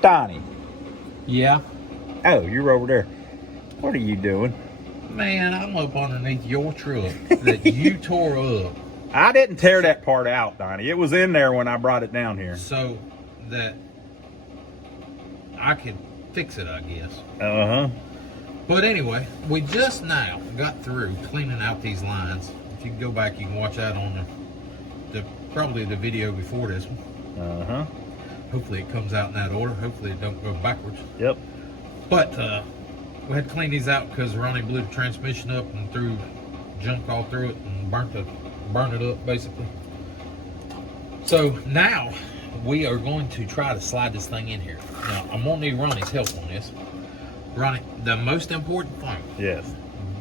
Donnie. Yeah. Oh, you're over there. What are you doing? Man, I'm up underneath your truck that you tore up. I didn't tear that part out, Donnie. It was in there when I brought it down here. So that I could fix it, I guess. Uh-huh. But anyway, we just now got through cleaning out these lines. If you can go back, you can watch that on probably the video before this one. Uh-huh. Hopefully it comes out in that order. Hopefully it don't go backwards. Yep. But we had to clean these out because Ronnie blew the transmission up and threw junk all through it and burned it up basically. So now we are going to try to slide this thing in here. Now I'm gonna need Ronnie's help on this. Ronnie, the most important thing. Yes.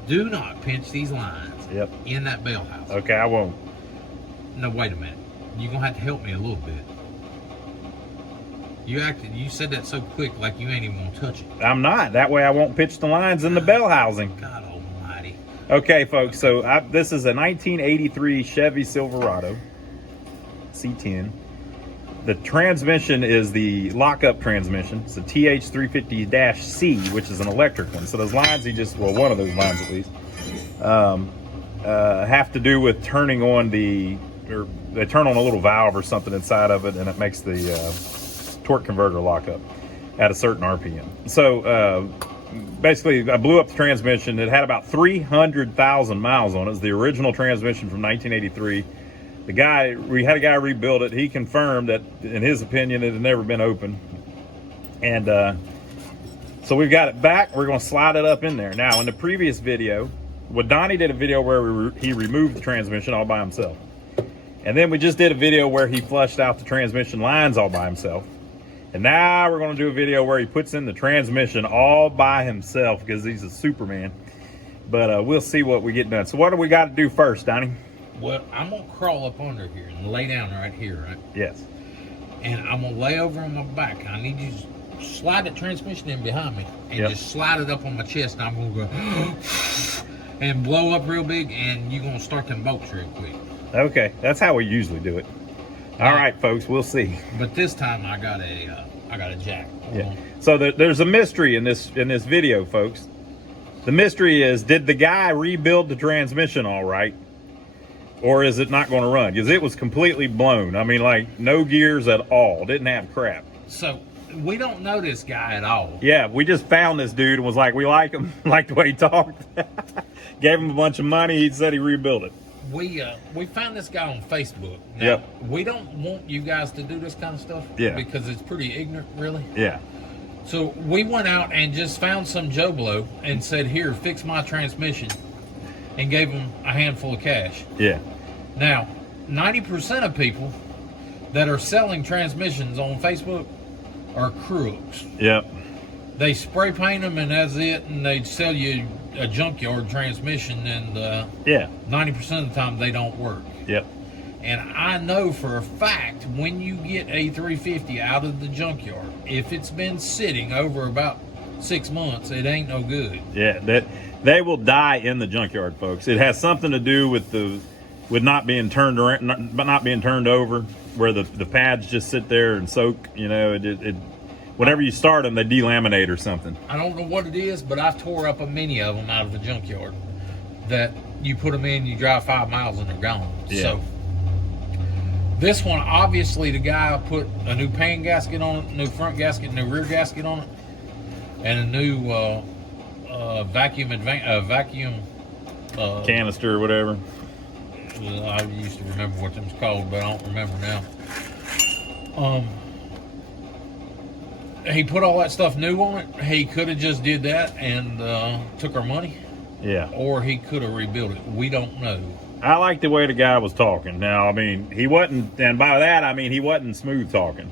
Do not pinch these lines. Yep. In that bell house. Okay, I won't. No, wait a minute. You're gonna have to help me a little bit. You said that so quick, like you ain't even gonna touch it. I'm not. That way I won't pitch the lines in the bell housing. God almighty. Okay, folks, so this is a 1983 Chevy Silverado C10. The transmission is the lockup transmission. It's a TH350-C, which is an electric one. So those lines, one of those lines at least, have to do with turning on they turn on a little valve or something inside of it, and it makes the torque converter lock up at a certain RPM. So basically, I blew up the transmission. It had about 300,000 miles on it. It's the original transmission from 1983. We had a guy rebuild it. He confirmed that, in his opinion, it had never been open. And so we've got it back. We're going to slide it up in there. Now, in the previous video, Donnie did a video where he removed the transmission all by himself. And then we just did a video where he flushed out the transmission lines all by himself. And now we're going to do a video where he puts in the transmission all by himself because he's a Superman. But we'll see what we get done. So what do we got to do first, Donnie? Well, I'm going to crawl up under here and lay down right here, right? Yes. And I'm going to lay over on my back. I need you to slide the transmission in behind me and just slide it up on my chest. And I'm going to go and blow up real big, and you're going to start them bolts real quick. Okay, that's how we usually do it. All right, folks, we'll see. But this time I got a jack. Yeah. So there's a mystery in this video, folks. The mystery is, did the guy rebuild the transmission all right, or is it not going to run? Because it was completely blown. I mean, like no gears at all. Didn't have crap. So we don't know this guy at all. Yeah, we just found this dude and was like, we like him, like the way he talked. Gave him a bunch of money. He said he rebuilt it. We found this guy on Facebook. Now, yep. We don't want you guys to do this kind of stuff. Yeah. Because it's pretty ignorant, really. Yeah. So we went out and just found some Joe Blow and said, here, fix my transmission, and gave him a handful of cash. Yeah. Now, 90% of people that are selling transmissions on Facebook are crooks. Yep. They spray paint them and that's it, and they sell you a junkyard transmission, and 90% of the time they don't work. Yep. And I know for a fact, when you get a 350 out of the junkyard, if it's been sitting over about 6 months, it ain't no good. Yeah, they will die in the junkyard, folks. It has something to do with not being turned around, not being turned over, where the pads just sit there and soak. You know, whenever you start them, they delaminate or something. I don't know what it is, but I've tore up a many of them out of the junkyard. That you put them in, you drive 5 miles and they're gone. Yeah. So this one, obviously, the guy put a new pan gasket on it, new front gasket, new rear gasket on it, and a new vacuum canister or whatever. I used to remember what them's called, but I don't remember now. He put all that stuff new on it. He could have just did that and took our money. Yeah. Or he could have rebuilt it. We don't know. I like the way the guy was talking. Now, I mean, he wasn't, and by that, I mean, he wasn't smooth talking.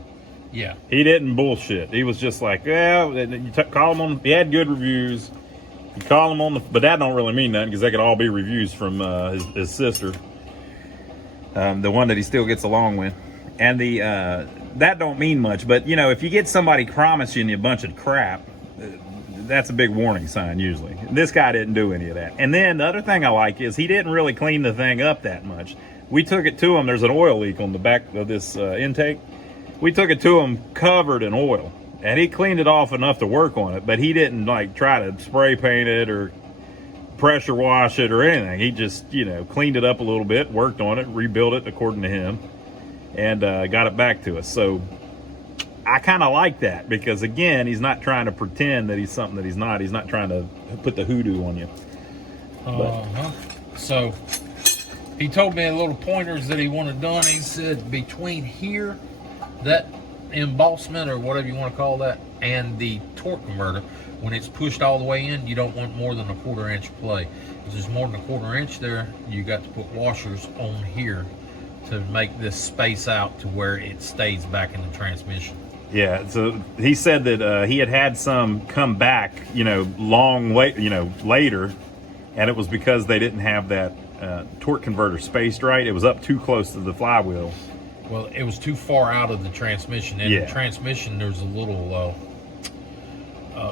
Yeah. He didn't bullshit. He was just like, well, you call him on, he had good reviews. You call him on the, but that don't really mean nothing because they could all be reviews from his sister. The one that he still gets along with. And that don't mean much, but you know, if you get somebody promising you a bunch of crap, that's a big warning sign usually. This guy didn't do any of that. And then the other thing I like is he didn't really clean the thing up that much. We took it to him. There's an oil leak on the back of this intake. We took it to him covered in oil. and he cleaned it off enough to work on it, but he didn't like try to spray paint it or pressure wash it or anything. He just, you know, cleaned it up a little bit, worked on it, rebuilt it according to him, and got it back to us. So I kind of like that, because again, he's not trying to pretend that he's something that he's not. He's not trying to put the hoodoo on you. So he told me a little pointers that he wanted done. He said between here, that embossment or whatever you want to call that, and the torque converter, when it's pushed all the way in, you don't want more than a 1/4 inch play. If there's more than a 1/4 inch there, you got to put washers on here to make this space out to where it stays back in the transmission. Yeah, so he said that he had some come back, you know, later, and it was because they didn't have that torque converter spaced right. It was up too close to the flywheel. Well, it was too far out of the transmission. And the transmission, there's a little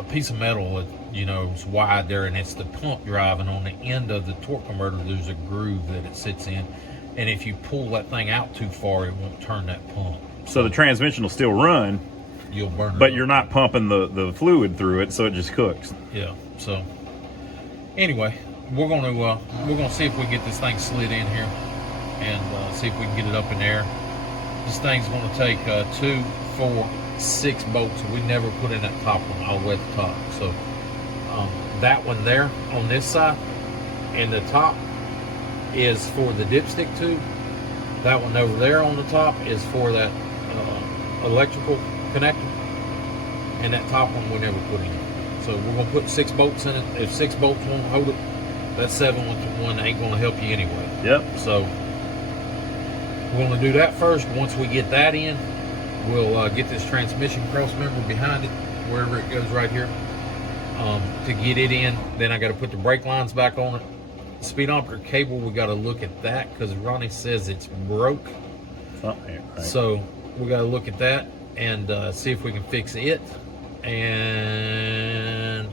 piece of metal that, you know, is wide there, and it's the pump drive, and on the end of the torque converter, there's a groove that it sits in. And if you pull that thing out too far, it won't turn that pump. So the transmission will still run, you'll burn it but up. You're not pumping the fluid through it, so it just cooks. Yeah. So anyway, we're gonna see if we can get this thing slid in here and see if we can get it up in there. This thing's gonna take 2, 4, 6 bolts. We never put in that top one all the way at the top. So that one there on this side and the top is for the dipstick tube. That one over there on the top is for that electrical connector, and that top one we never put in. So we're gonna put 6 bolts in it. If 6 bolts won't hold it, that 7th one ain't gonna help you anyway. Yep. So we're gonna do that first. Once we get that in, we'll get this transmission cross member behind it, wherever it goes right here, to get it in. Then I got to put the brake lines back on it. Speedometer cable, we got to look at that because Ronnie says it's broke. Right. So we got to look at that and see if we can fix it. And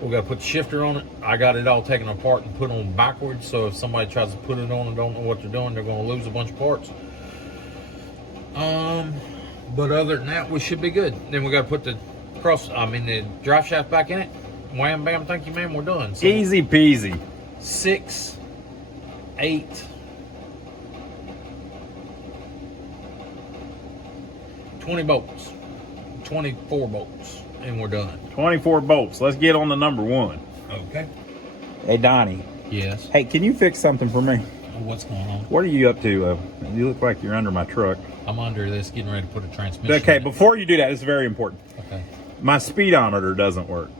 we got to put the shifter on it. I got it all taken apart and put on backwards, so if somebody tries to put it on and don't know what they're doing, they're going to lose a bunch of parts. But other than that, we should be good. Then we got to put the the drive shaft back in it. Wham bam, thank you ma'am, we're done. So easy peasy. 6, 8, 20 bolts, 24 bolts, and we're done. 24 bolts. Let's get on to number 1. Okay. Hey, Donnie. Yes. Hey, can you fix something for me? What's going on? What are you up to? You look like you're under my truck. I'm under this, getting ready to put a transmission Okay, in it. before you do that, it's very important. Okay. My speedometer doesn't work.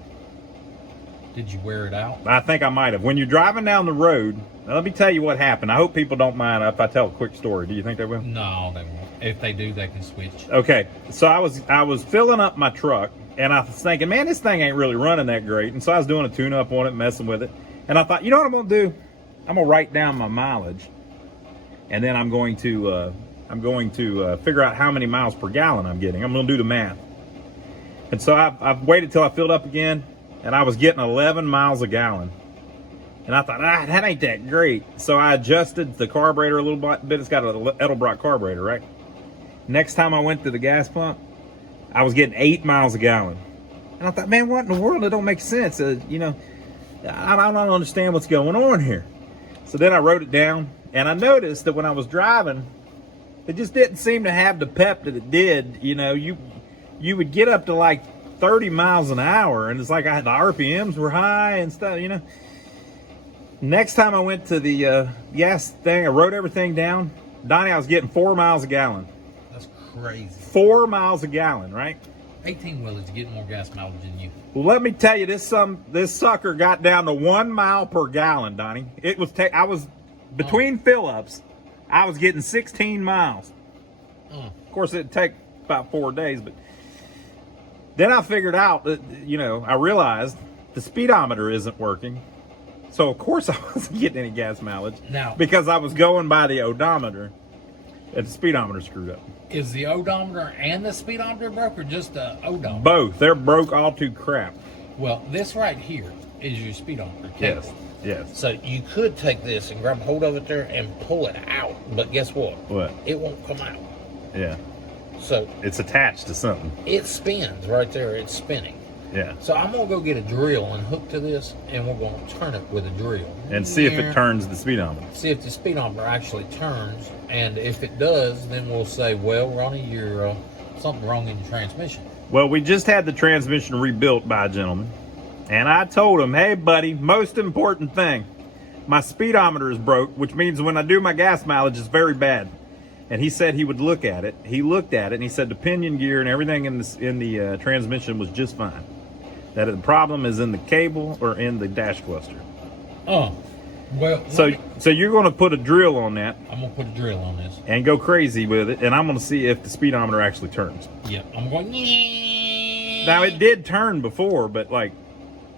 Did you wear it out? I think I might have. When you're driving down the road, now let me tell you what happened. I hope people don't mind if I tell a quick story. Do you think they will? No, they won't. If they do, they can switch. Okay, so I was filling up my truck, and I was thinking, man, this thing ain't really running that great. And so I was doing a tune-up on it, messing with it. And I thought, you know what I'm going to do? I'm going to write down my mileage, and then I'm going to figure out how many miles per gallon I'm getting. I'm going to do the math. And so I've waited till I filled up again, and I was getting 11 miles a gallon. And I thought, that ain't that great. So I adjusted the carburetor a little bit. It's got an Edelbrock carburetor, right? Next time I went to the gas pump, I was getting 8 miles a gallon. And I thought, man, what in the world? It don't make sense. I don't understand what's going on here. So then I wrote it down, and I noticed that when I was driving, it just didn't seem to have the pep that it did. You know, you would get up to like 30 miles an hour, and it's like the RPMs were high and stuff, you know. Next time I went to the gas thing, I wrote everything down. Donnie, I was getting 4 miles a gallon. That's crazy. 4 miles a gallon, right? 18-wheelers getting more gas mileage than you. Well, let me tell you, this sucker got down to 1 mile per gallon, Donnie. It was I was between fill-ups, I was getting 16 miles. Of course, it'd take about 4 days, but then I figured out that, I realized the speedometer isn't working. So, of course, I wasn't getting any gas mileage. Now, because I was going by the odometer, and the speedometer screwed up. Is the odometer and the speedometer broke, or just the odometer? Both. They're broke all to crap. Well, this right here is your speedometer cable. Yes. So you could take this and grab hold of it there and pull it out, but guess what? What? It won't come out. Yeah. So it's attached to something. it spins right there. It's spinning. Yeah. So I'm gonna go get a drill and hook to this, and we're gonna turn it with a drill And see if it turns the speedometer. See if the speedometer actually turns, and if it does, then we'll say, well, Ronnie, you're something wrong in your transmission. Well, we just had the transmission rebuilt by a gentleman, and I told him, hey, buddy, most important thing, my speedometer is broke, which means when I do my gas mileage, it's very bad. And he said he would look at it. He looked at it, and he said the pinion gear and everything in the transmission was just fine. That the problem is in the cable or in the dash cluster. Oh, well. So you're going to put a drill on that. I'm gonna put a drill on this and go crazy with it, and I'm going to see if the speedometer actually turns. Yep, I'm going. Now it did turn before, but like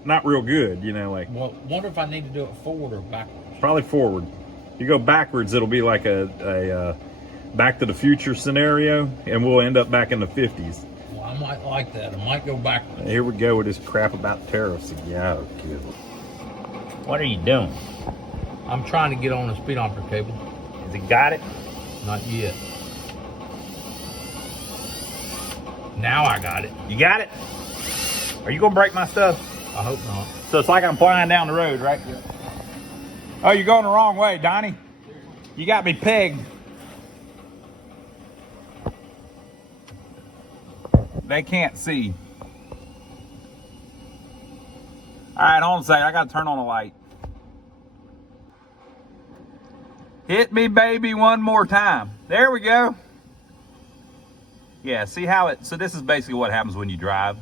not real good, you know. Like, Well, wonder if I need to do it forward or backwards. probably forward. You go backwards, it'll be like a Back to the Future scenario, and we'll end up back in the 50s. Well, I might like that. I might go backwards. Here we go with this crap about tariffs. Yeah, good. What are you doing? I'm trying to get on the speedometer cable. Has he got it? Not yet. Now I got it. You got it? Are you gonna break my stuff? I hope not. So it's like I'm flying down the road, right? Yep. Oh, you're going the wrong way, Donnie. You got me pegged. They can't see. All right, hold on a second. I gotta turn on the light. Hit me, baby, one more time. There we go. Yeah, see how it, so this is basically what happens when you drive.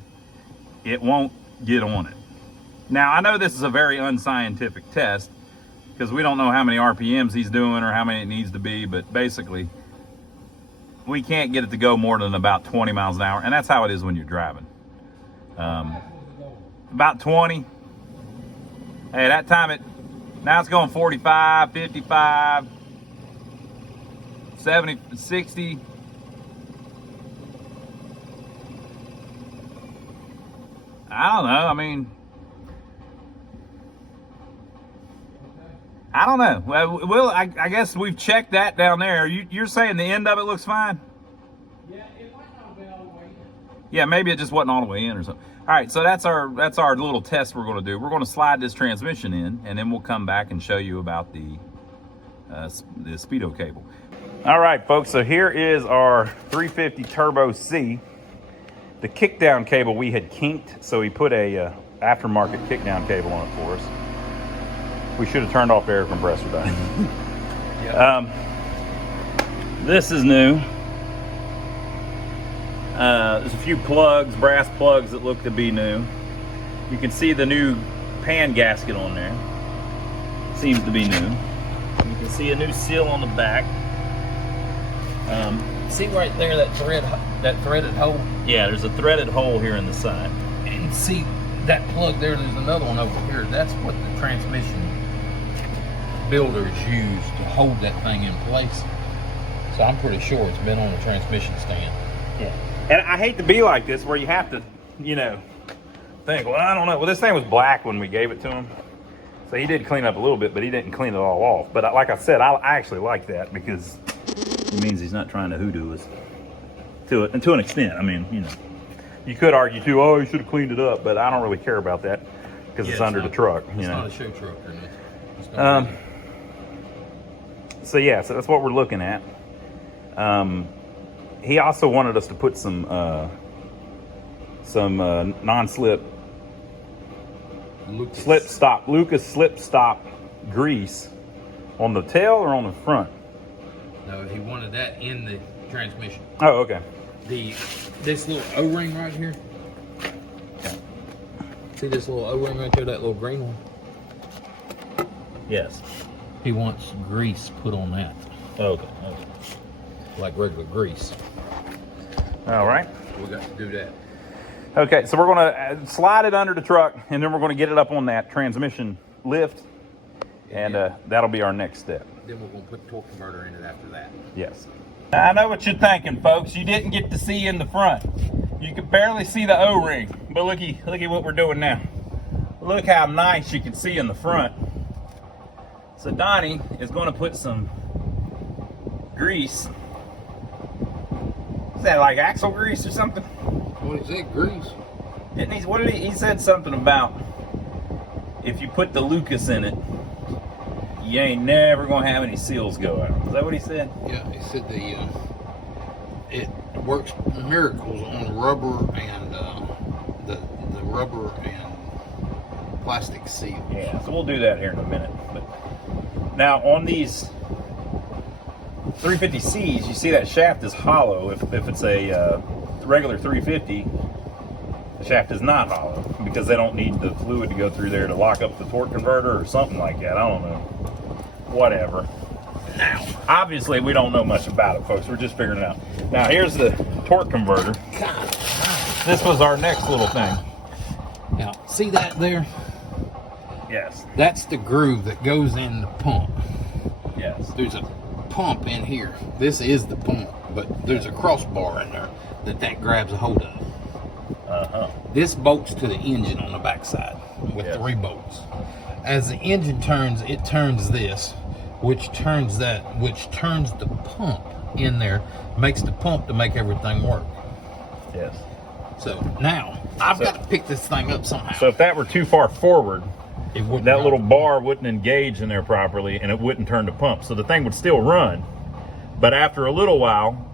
It won't get on it. Now, I know this is a very unscientific test because we don't know how many RPMs he's doing or how many it needs to be, but basically, we can't get it to go more than about 20 miles an hour, and that's how it is when you're driving. About 20. Hey, that time now it's going 45, 55, 70, 60. I don't know. I mean, I don't know. Well, I guess we've checked that down there. You're saying the end of it looks fine? Yeah, it might not be all the way in. Yeah, maybe it just wasn't all the way in or something. All right, so that's our little test we're going to do. We're going to slide this transmission in, and then we'll come back and show you about the speedo cable. All right, folks. So here is our 350 Turbo C. The kickdown cable we had kinked, so we put a aftermarket kickdown cable on it for us. We should have turned off the air compressor though. Yep. This is new. There's a few plugs, brass plugs that look to be new. You can see the new pan gasket on there. Seems to be new. You can see a new seal on the back. See right there that threaded hole? Yeah, there's a threaded hole here in the side. And see that plug there, there's another one over here. That's what the transmission builders use to hold that thing in place. So I'm pretty sure it's been on the transmission stand. Yeah. And I hate to be like this where you have to, you know, think, well, I don't know. Well, this thing was black when we gave it to him. So he did clean up a little bit, but he didn't clean it all off. But like I said, I actually like that because it means he's not trying to hoodoo us to an extent. I mean, you know, you could argue too, oh, you should have cleaned it up, but I don't really care about that because it's under the truck. It's know. not a show truck or nothing. So yeah, so that's what we're looking at. He also wanted us to put some non-slip Lucas slip stop grease on the tail or on the front. No, he wanted that in the transmission. Oh, okay. This little O-ring right here. See this little O-ring right there, that little green one? Yes. He wants grease put on that, Okay. like regular grease. All right. We got to do that. Okay, so we're going to slide it under the truck, and then we're going to get it up on that transmission lift, and that'll be our next step. Then we're going to put the torque converter in it after that. Yes. I know what you're thinking, folks. You didn't get to see in the front. You could barely see the O-ring, but looky what we're doing now. Look how nice you can see in the front. So Donnie is going to put some grease Is that like axle grease or something? What is it, grease? Didn't he? What did he said something about if you put the Lucas in it, you ain't never gonna have any seals go out. Is that what he said? Yeah, he said it works miracles on rubber and the rubber and plastic seal. Yeah, so we'll do that here in a minute. But now on these 350Cs, you see that shaft is hollow. If it's a regular 350, the shaft is not hollow because they don't need the fluid to go through there to lock up the torque converter or something like that. I don't know. Whatever. Now, obviously, we don't know much about it, folks. We're just figuring it out. Now, here's the torque converter. God. This was our next little thing. Now, see that there? Yes. That's the groove that goes in the pump. Yes. There's a pump in here. This is the pump, but there's a crossbar in there that grabs a hold of. Uh-huh. This bolts to the engine on the backside with 3 bolts. As the engine turns, it turns this, which turns the pump in there, makes the pump to make everything work. Yes. So now I've got to pick this thing up somehow. So if that were too far forward, that little run. bar wouldn't engage in there properly and it wouldn't turn the pump. So the thing would still run, but after a little while,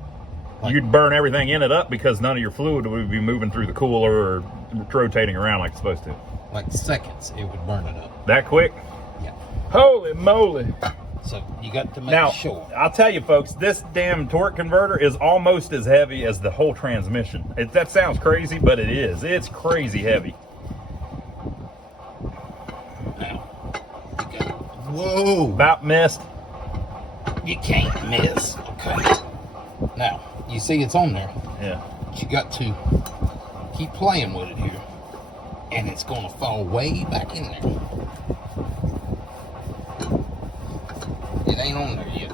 you'd burn everything in it up because none of your fluid would be moving through the cooler or rotating around like it's supposed to. Like seconds, it would burn it up. That quick? Yeah. Holy moly. So you got to make Now, sure. I'll tell you folks, this damn torque converter is almost as heavy as the whole transmission. That sounds crazy, but it is. It's crazy heavy. Now, you got, whoa. About missed. You can't miss. Okay. Now, you see it's on there. Yeah. But you got to keep playing with it here. And it's going to fall way back in there. It ain't on there yet.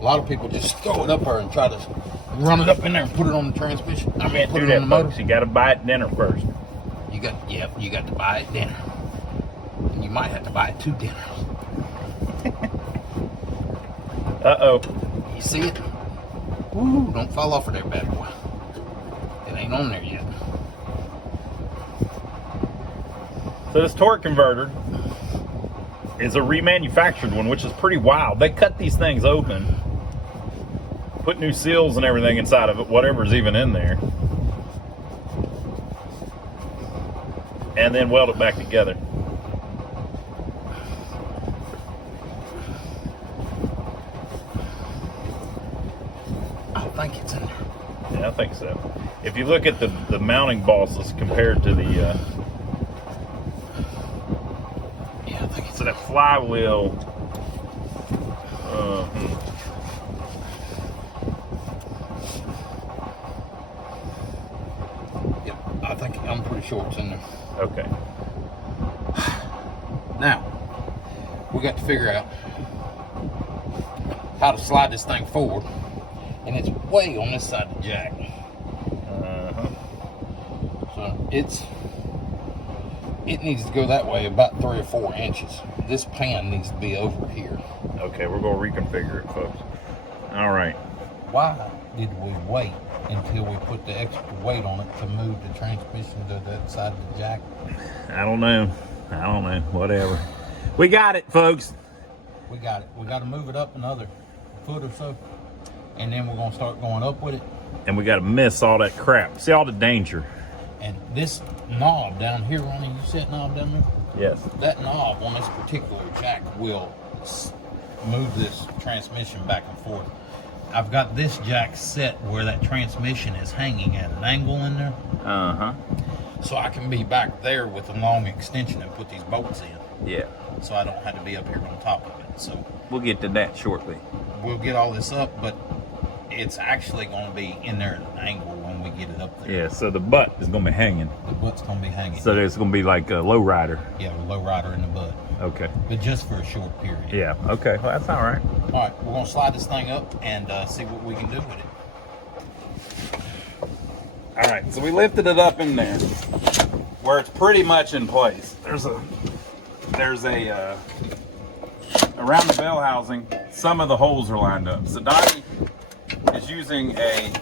A lot of people just throw it up there and try to run it up in there and put it on the transmission. I mean, put Do it that, on the motor. folks. You got to buy it dinner first. You got to buy it dinner. And you might have to buy it 2 dinners. Uh-oh. You see it? Ooh, don't fall off of there, bad boy. It ain't on there yet. So this torque converter is a remanufactured one, which is pretty wild. They cut these things open, put new seals and everything inside of it, whatever's even in there, and then weld it back together. I think it's in there. Yeah, I think so. If you look at the mounting bosses compared to the Yeah, I think it's so that flywheel, Yep, I'm pretty sure it's in there. okay. Now, we got to figure out how to slide this thing forward, and it's way on this side of the jack. So it needs to go that way about 3 or 4 inches. This pan needs to be over here. Okay, we're gonna reconfigure it, folks. All right. Why did we wait until we put the extra weight on it to move the transmission to that side of the jack? I don't know. Whatever. We got it, folks. We got it. We got to move it up another foot or so, and then we're gonna start going up with it. And we got to miss all that crap. See all the danger. And this knob down here, Ronnie, you see that knob down there? Yes. That knob on this particular jack will move this transmission back and forth. I've got this jack set where that transmission is hanging at an angle in there. Uh-huh. So I can be back there with a long extension and put these bolts in. Yeah. So I don't have to be up here on top of it. So We'll get to that shortly. we'll get all this up, but it's actually going to be in there at an angle when we get it up there. Yeah, so the butt is going to be hanging. The butt's going to be hanging. So it's going to be like a low rider. Yeah, a low rider in the butt. Okay. But just for a short period. Yeah, okay. Well, that's all right. All right, we're going to slide this thing up and see what we can do with it. All right, so we lifted it up in there where it's pretty much in place. There's a around the bell housing, some of the holes are lined up. So Donnie is using a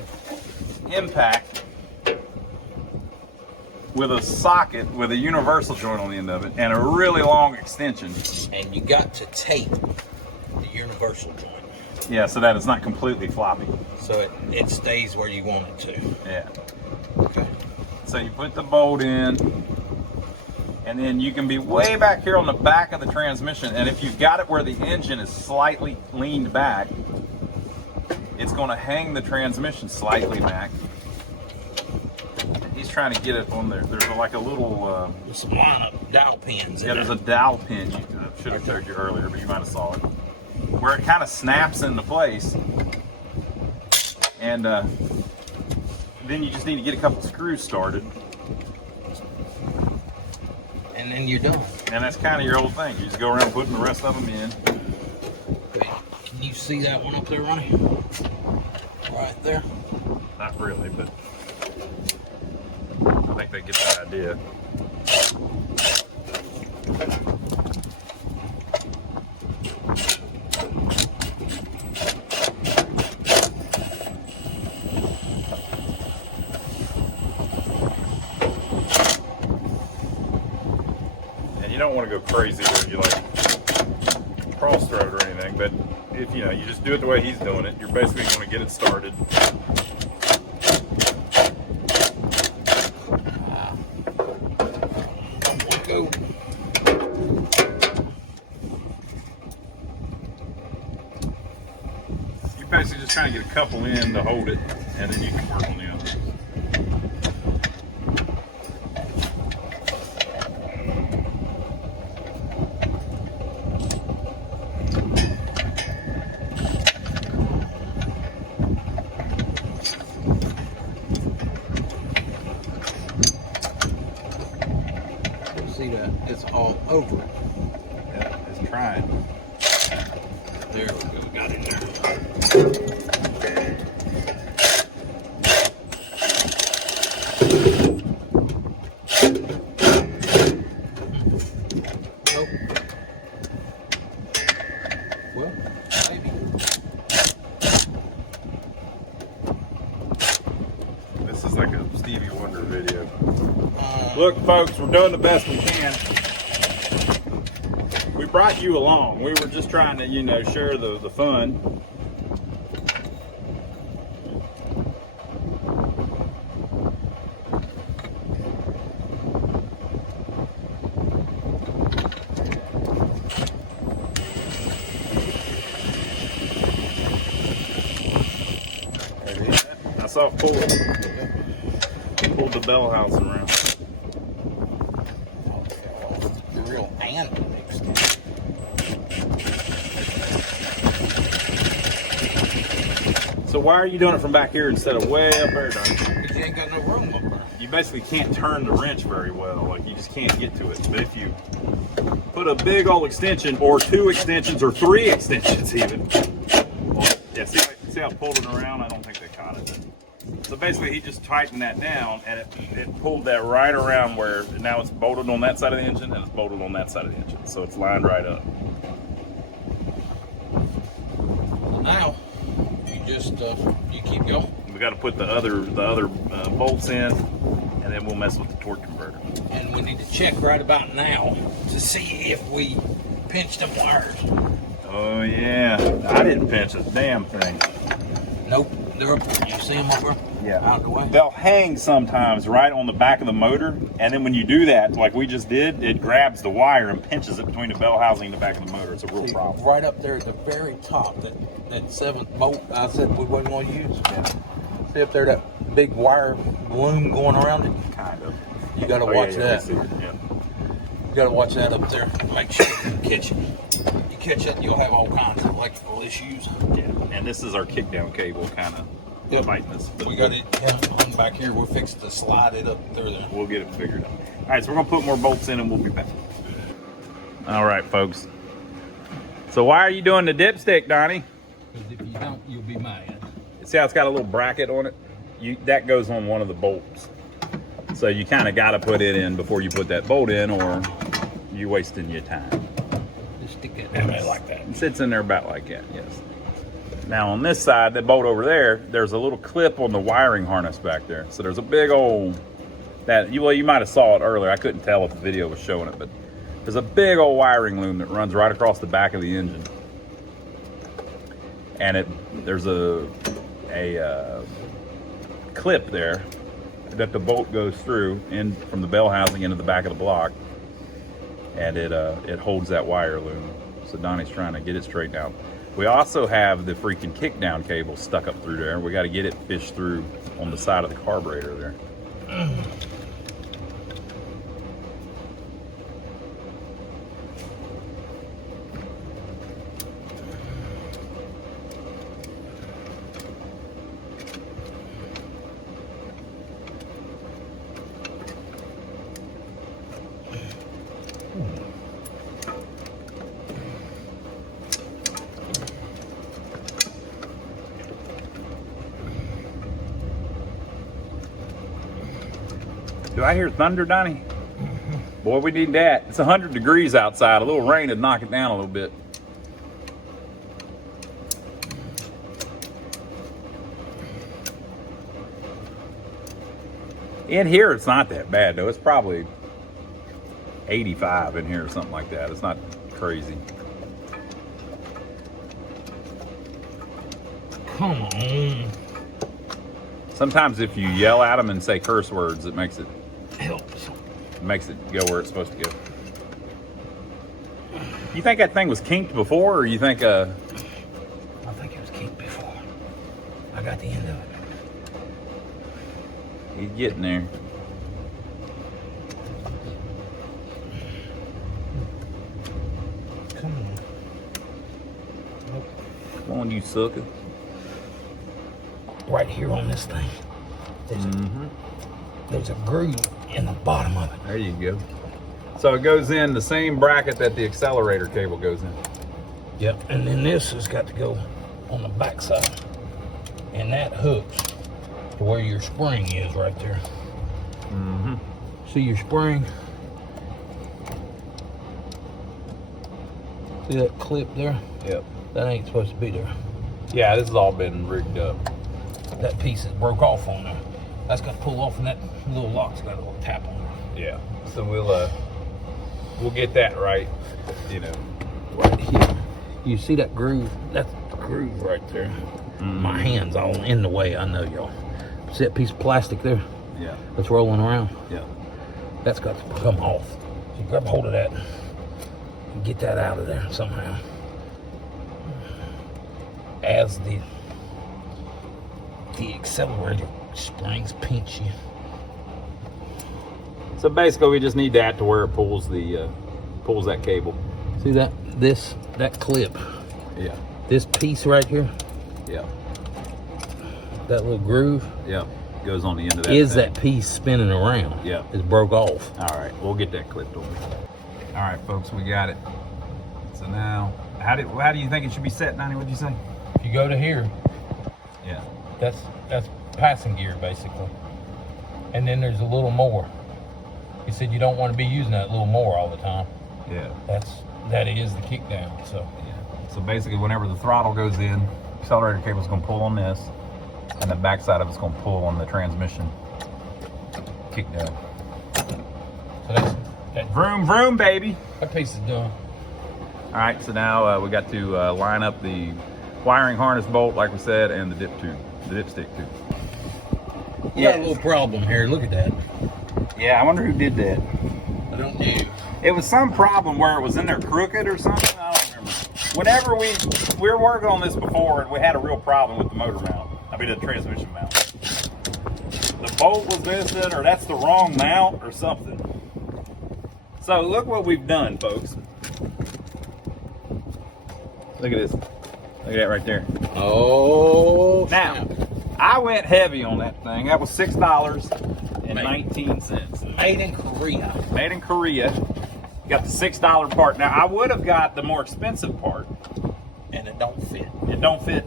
impact with a socket with a universal joint on the end of it and a really long extension. And you got to tape the universal joint. Yeah, so that it's not completely floppy. So it stays where you want it to. Yeah. Okay. So you put the bolt in, and then you can be way back here on the back of the transmission, and if you've got it where the engine is slightly leaned back, it's going to hang the transmission slightly back. He's trying to get it on there. There's like a little... There's some line-up dowel pins. Yeah, there's a dowel pin. I should have showed you earlier, but you might have saw it. Where it kind of snaps into place. And then you just need to get a couple screws started. And then you're done. And that's kind of your old thing. You just go around putting the rest of them in. Okay. Can you see that one up there, Ronnie? Right there? Not really, but I think they get the idea. And you don't want to go crazy where you like cross throat or anything, but if you know, you just do it the way he's doing it, you're basically going to get it started. Go. You're basically just trying to get a couple in to hold it, and then you can work on the other. See that? It's all over it. Yeah, it's trying. There we go. Got it there. Nope. Well, maybe. This is like a Stevie Wonder video. Look, folks, we're doing the best we can. We brought you along. We were just trying to, you know, share the fun. I saw pulled the bell house around. The real animal mixed in. So why are you doing it from back here instead of way up there, Don? Because you ain't got no room up there. You basically can't turn the wrench very well. Like, you just can't get to it. But if you put a big old extension, or 2 extensions, or 3 extensions even. Well, yeah, see how I pulled it around? I don't think they caught it. So basically, he just tightened that down, and it pulled that right around where now it's bolted on that side of the engine, and it's bolted on that side of the engine. So it's lined right up. Now, you just you keep going. We got to put the other bolts in, and then we'll mess with the torque converter. And we need to check right about now to see if we pinched them wires. Oh yeah, I didn't pinch a damn thing. Nope, they're up there. You see them over? Yeah. Out of the way. They'll hang sometimes right on the back of the motor, and then when you do that, like we just did, it grabs the wire and pinches it between the bell housing and the back of the motor. It's a real See, problem. right up there at the very top, that 7th bolt I said we wasn't going to use. Yeah, See up there, that big wire loom going around it? kind of. You got to Oh, watch yeah, that. I see it, yeah. You got to watch that up there. Make sure you catch it. You catch it, you'll have all kinds of electrical issues. Yeah, and this is our kickdown cable kind of fighting this. But We got it on back here. We're fixing to slide it up through there. we'll get it figured out. All right, so we're going to put more bolts in, and we'll be back. All right, folks. So why are you doing the dipstick, Donnie? Because if you don't, you'll be mad. See how it's got a little bracket on it? That goes on one of the bolts. So you kind of got to put it in before you put that bolt in, or you wasting your time. Just stick it down there like that. It sits in there about like that, yes. Now on this side, that bolt over there, there's a little clip on the wiring harness back there. So there's a big old, well, you might have saw it earlier. I couldn't tell if the video was showing it, but there's a big old wiring loom that runs right across the back of the engine. And there's a clip there that the bolt goes through in from the bell housing into the back of the block, and it holds that wire loom. So Donnie's trying to get it straightened out. We also have the freaking kick down cable stuck up through there. We got to get it fished through on the side of the carburetor there. Do I hear thunder, Donnie? Boy, we need that. It's 100 degrees outside. A little rain would knock it down a little bit. In here, it's not that bad, though. It's probably 85 in here or something like that. It's not crazy. Come on. Sometimes if you yell at them and say curse words, it makes it Helps. makes it go where it's supposed to go. You think that thing was kinked before, or you think I think it was kicked before. I got the end of it. he's getting there? Come on. Nope. Come on, you sucker. Right here on this thing. There's a groove in the bottom of it. There you go. So it goes in the same bracket that the accelerator cable goes in. Yep. And then this has got to go on the back side. And that hooks to where your spring is right there. See your spring? See that clip there? Yep. That ain't supposed to be there. Yeah, this has all been rigged up. That piece is broke off on there. That's got to pull off, and that little lock's got a little tap on it. Yeah. So we'll get that right. You know. Right here. You see that groove? That's the groove right there. My hand's all in the way, I know, y'all. See that piece of plastic there? Yeah. That's rolling around? Yeah. That's got to come off. So you grab hold of that and get that out of there somehow. As the accelerator springs pinch you. So basically, we just need that to where it pulls that cable. See that clip? Yeah. This piece right here, Yeah. that little groove, Yeah. Goes on the end of that. is thing. that piece spinning around? Yeah. It's broke off. All right, we'll get that clipped over. All right, folks, we got it. So now, how do you think it should be set, Donnie? What'd you say? If you go to here, Yeah. that's passing gear basically. And then there's a little more. You said you don't want to be using that little more all the time. Yeah. That is the kick down. So Yeah. So basically, whenever the throttle goes in, accelerator cable's gonna pull on this, and the backside of it's gonna pull on the transmission kick down. so that Vroom, vroom, baby. that piece is done. All right, so now we got to line up the wiring harness bolt, like we said, and the dipstick tube. We got a little problem here. Look at that. Yeah, I wonder who did that. I don't know. It was some problem where it was in there crooked or something. I don't remember. Whenever we were working on this before, and we had a real problem with the motor mount. I mean, the transmission mount. The bolt was missing, or that's the wrong mount, or something. So look what we've done, folks. Look at this. Look at that right there. Oh, Now, I went heavy on that thing. That was $6.19. made in Korea. Made in Korea. Got the $6 part. Now, I would have got the more expensive part. And it don't fit. It don't fit.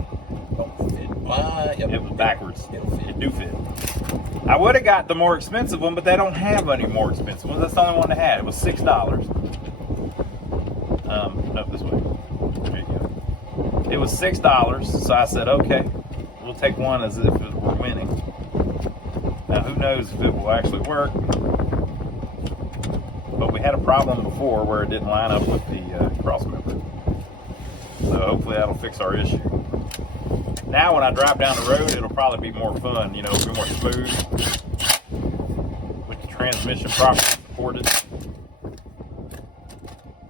Yep. It was backwards. It'll fit. It do fit. I would have got the more expensive one, but they don't have any more expensive ones. That's the only one they had. It was $6. No, this way. There you go. It was $6, so I said, okay, we'll take one as if it were winning. Now, who knows if it will actually work? But we had a problem before where it didn't line up with the cross member. So hopefully that'll fix our issue. Now when I drive down the road, it'll probably be more fun, you know, be more smooth with the transmission properly supported.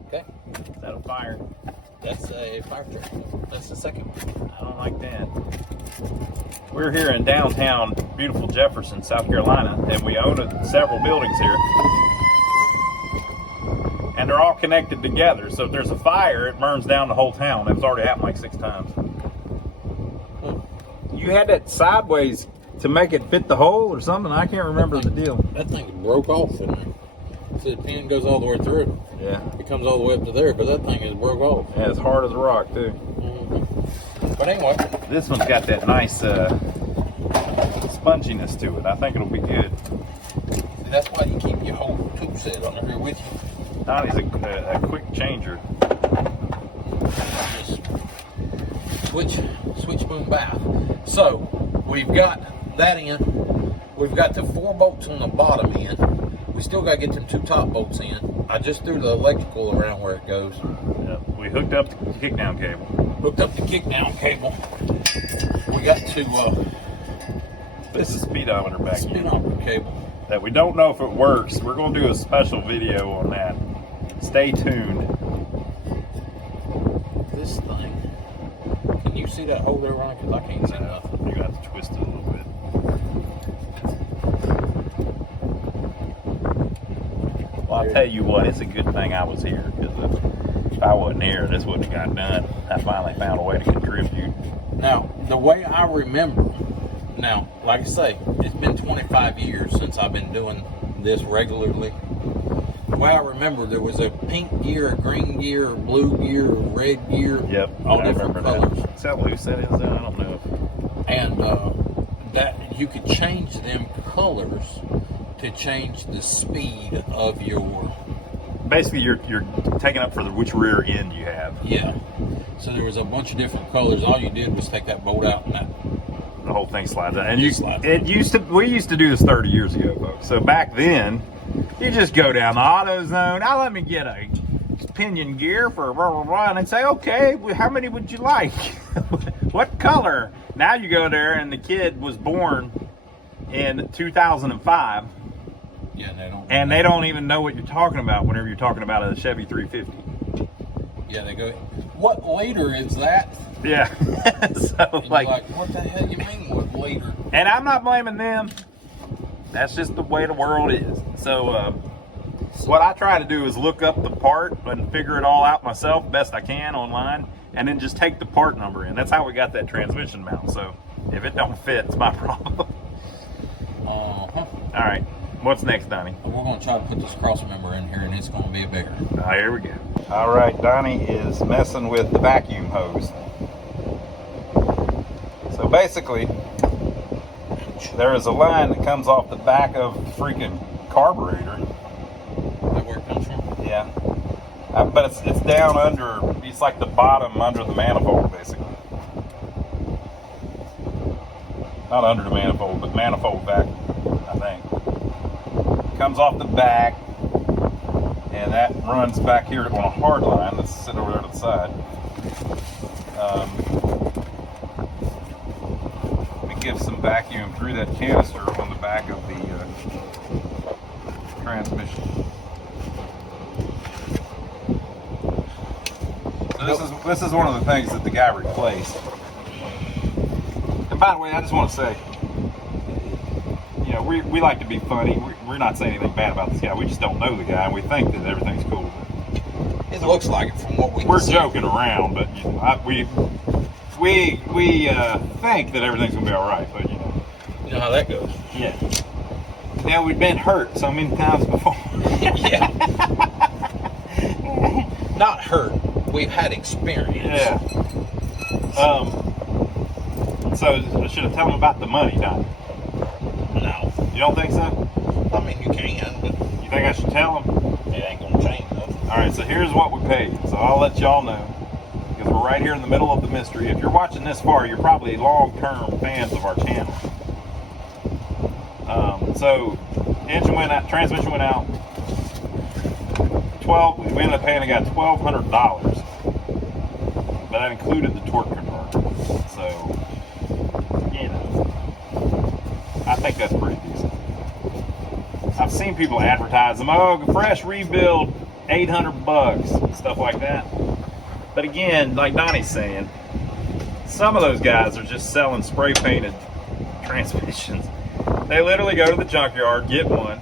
Okay. Is that a fire? That's a fire truck. That's the second one. I don't like that. We're here in downtown, beautiful Jefferson, South Carolina, and we own several buildings here. And they're all connected together, so if there's a fire, it burns down the whole town. It's already happened like 6 times. You had that sideways to make it fit the hole or something? I can't remember the deal. That thing broke off in there. So the pin goes all the way through. Yeah. It comes all the way up to there, but that thing is broke off. Yeah, it's hard as a rock, too. But anyway. This one's got that nice sponginess to it. I think it'll be good. See, that's why you keep your whole tube set on here with you. Donnie's a quick changer. Just switch boom bath. So we've got that in. We've got the 4 bolts on the bottom end. We still got to get them 2 top bolts in. I just threw the electrical around where it goes. Yep. We hooked up the kickdown cable. Hooked up the kickdown cable. We got to This is speedometer back here. speedometer cable. That we don't know if it works. We're going to do a special video on that. Stay tuned. This thing. Can you see that hole there, Ron? Because I can't see nothing. You're going to have to twist it a little bit. Well, I'll tell you what, it's a good thing I was here, because if I wasn't here, this wouldn't have got done. I finally found a way to contribute. Now, the way I remember, now, like I say, it's been 25 years since I've been doing this regularly. The way I remember, there was a pink gear, a green gear, a blue gear, a red gear. Yep, all I different remember colors. that. Is that loose that is? I don't know. And that you could change them colors to change the speed of your. Basically, you're taking up for which rear end you have. Yeah. So there was a bunch of different colors. All you did was take that bolt out and that. The whole thing slides out. And It we used to do this 30 years ago, folks. So back then, you just go down the AutoZone. Now let me get a pinion gear for blah, blah, blah. And they'd say, okay, well, how many would you like? What color? Now you go there and the kid was born in 2005. Yeah, they don't even know what you're talking about whenever you're talking about a Chevy 350. Yeah, they go, what later is that? Yeah. So And like, you're like, what the hell you mean what later? and I'm not blaming them. That's just the way the world is. So what I try to do is look up the part and figure it all out myself best I can online, and then just take the part number in. That's how we got that transmission mount. So if it don't fit, it's my problem. All right. What's next, Donnie? We're going to try to put this cross member in here, and it's going to be bigger. Here we go. All right, Donnie is messing with the vacuum hose. So basically, there is a line that comes off the back of the freaking carburetor. Is that where it comes from? Yeah. But it's down under, it's like the bottom under the manifold, basically. Not under the manifold, but manifold back, I think. Comes off the back, and that runs back here on a hard line that's sitting over there to the side. We give some vacuum through that canister on the back of the transmission. So this is one of the things that the guy replaced. And by the way, I just want to say, you know, we like to be funny. We're not saying anything bad about this guy. We just don't know the guy, and we think that everything's cool. It looks like it from what We're joking around, but you know, we think that everything's gonna be all right. But you know how that goes. Yeah. Now we've been hurt so many times before. Yeah. Not hurt. We've had experience. Yeah. So I should have told him about the money, Don. No. You don't think so? I mean, you can, but you think I should tell him? it ain't gonna change nothing. All right, so here's what we paid. So I'll let y'all know, because we're right here in the middle of the mystery. If you're watching this far, you're probably long-term fans of our channel. So engine went out, transmission went out. We ended up paying a guy $1,200, but that included the torque converter. So, you know, I think that's pretty decent. I've seen people advertise them, oh, fresh rebuild, $800, stuff like that. But again, like Donnie's saying, some of those guys are just selling spray painted transmissions. They literally go to the junkyard, get one,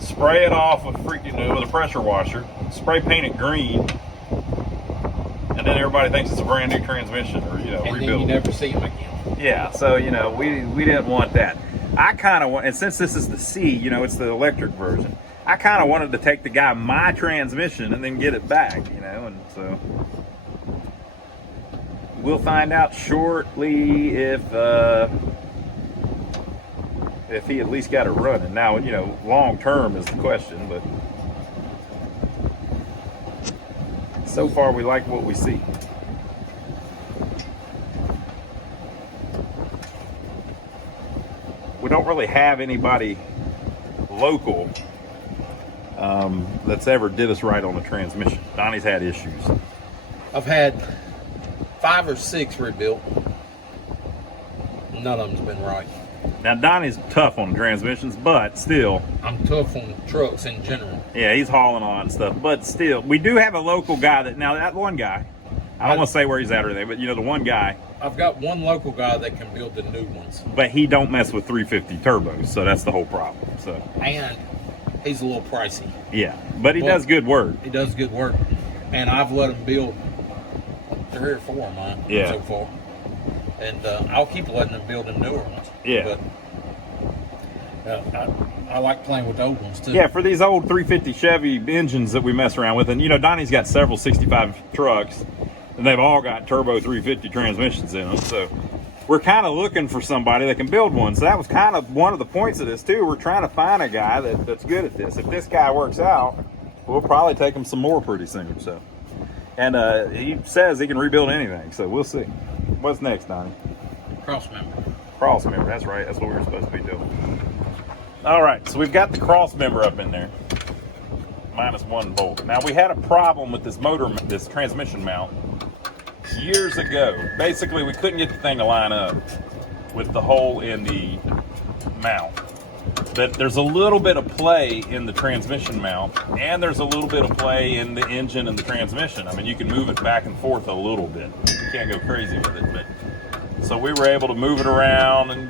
spray it off with with a pressure washer, spray paint it green, and then everybody thinks it's a brand new transmission, or and rebuild. then you never see them again. Yeah, so we didn't want that. I kind of want, and since this is the C, it's the electric version. I kind of wanted to take the guy my transmission and then get it back, and so we'll find out shortly if he at least got it running. Now, long term is the question, but so far we like what we see. We don't really have anybody local that's ever did us right on the transmission. Donnie's had issues. I've had 5 or 6 rebuilt. None of them's been right. Now, Donnie's tough on transmissions, but still. I'm tough on trucks in general. Yeah, he's hauling on stuff, but still. We do have a local guy that one guy, I don't want to say where he's at or anything, but the one guy. I've got one local guy that can build the new ones. But he don't mess with 350 turbos, so that's the whole problem. So. And he's a little pricey. Yeah, but he does good work. He does good work. And I've let him build 3 or 4 of mine so far. And I'll keep letting him build them newer ones. Yeah. But I like playing with the old ones too. Yeah, for these old 350 Chevy engines that we mess around with, and Donnie's got several 65 trucks, and they've all got turbo 350 transmissions in them. So we're kind of looking for somebody that can build one. So that was kind of one of the points of this too. We're trying to find a guy that's good at this. If this guy works out, we'll probably take him some more pretty soon. So, and he says he can rebuild anything. So we'll see. What's next, Donnie? Cross member. Cross member. That's right. That's what we were supposed to be doing. All right. So we've got the cross member up in there. -1 bolt. Now we had a problem with this transmission mount years ago. Basically, we couldn't get the thing to line up with the hole in the mount. But there's a little bit of play in the transmission mount, and there's a little bit of play in the engine and the transmission. I mean, you can move it back and forth a little bit. You can't go crazy with it, but so we were able to move it around and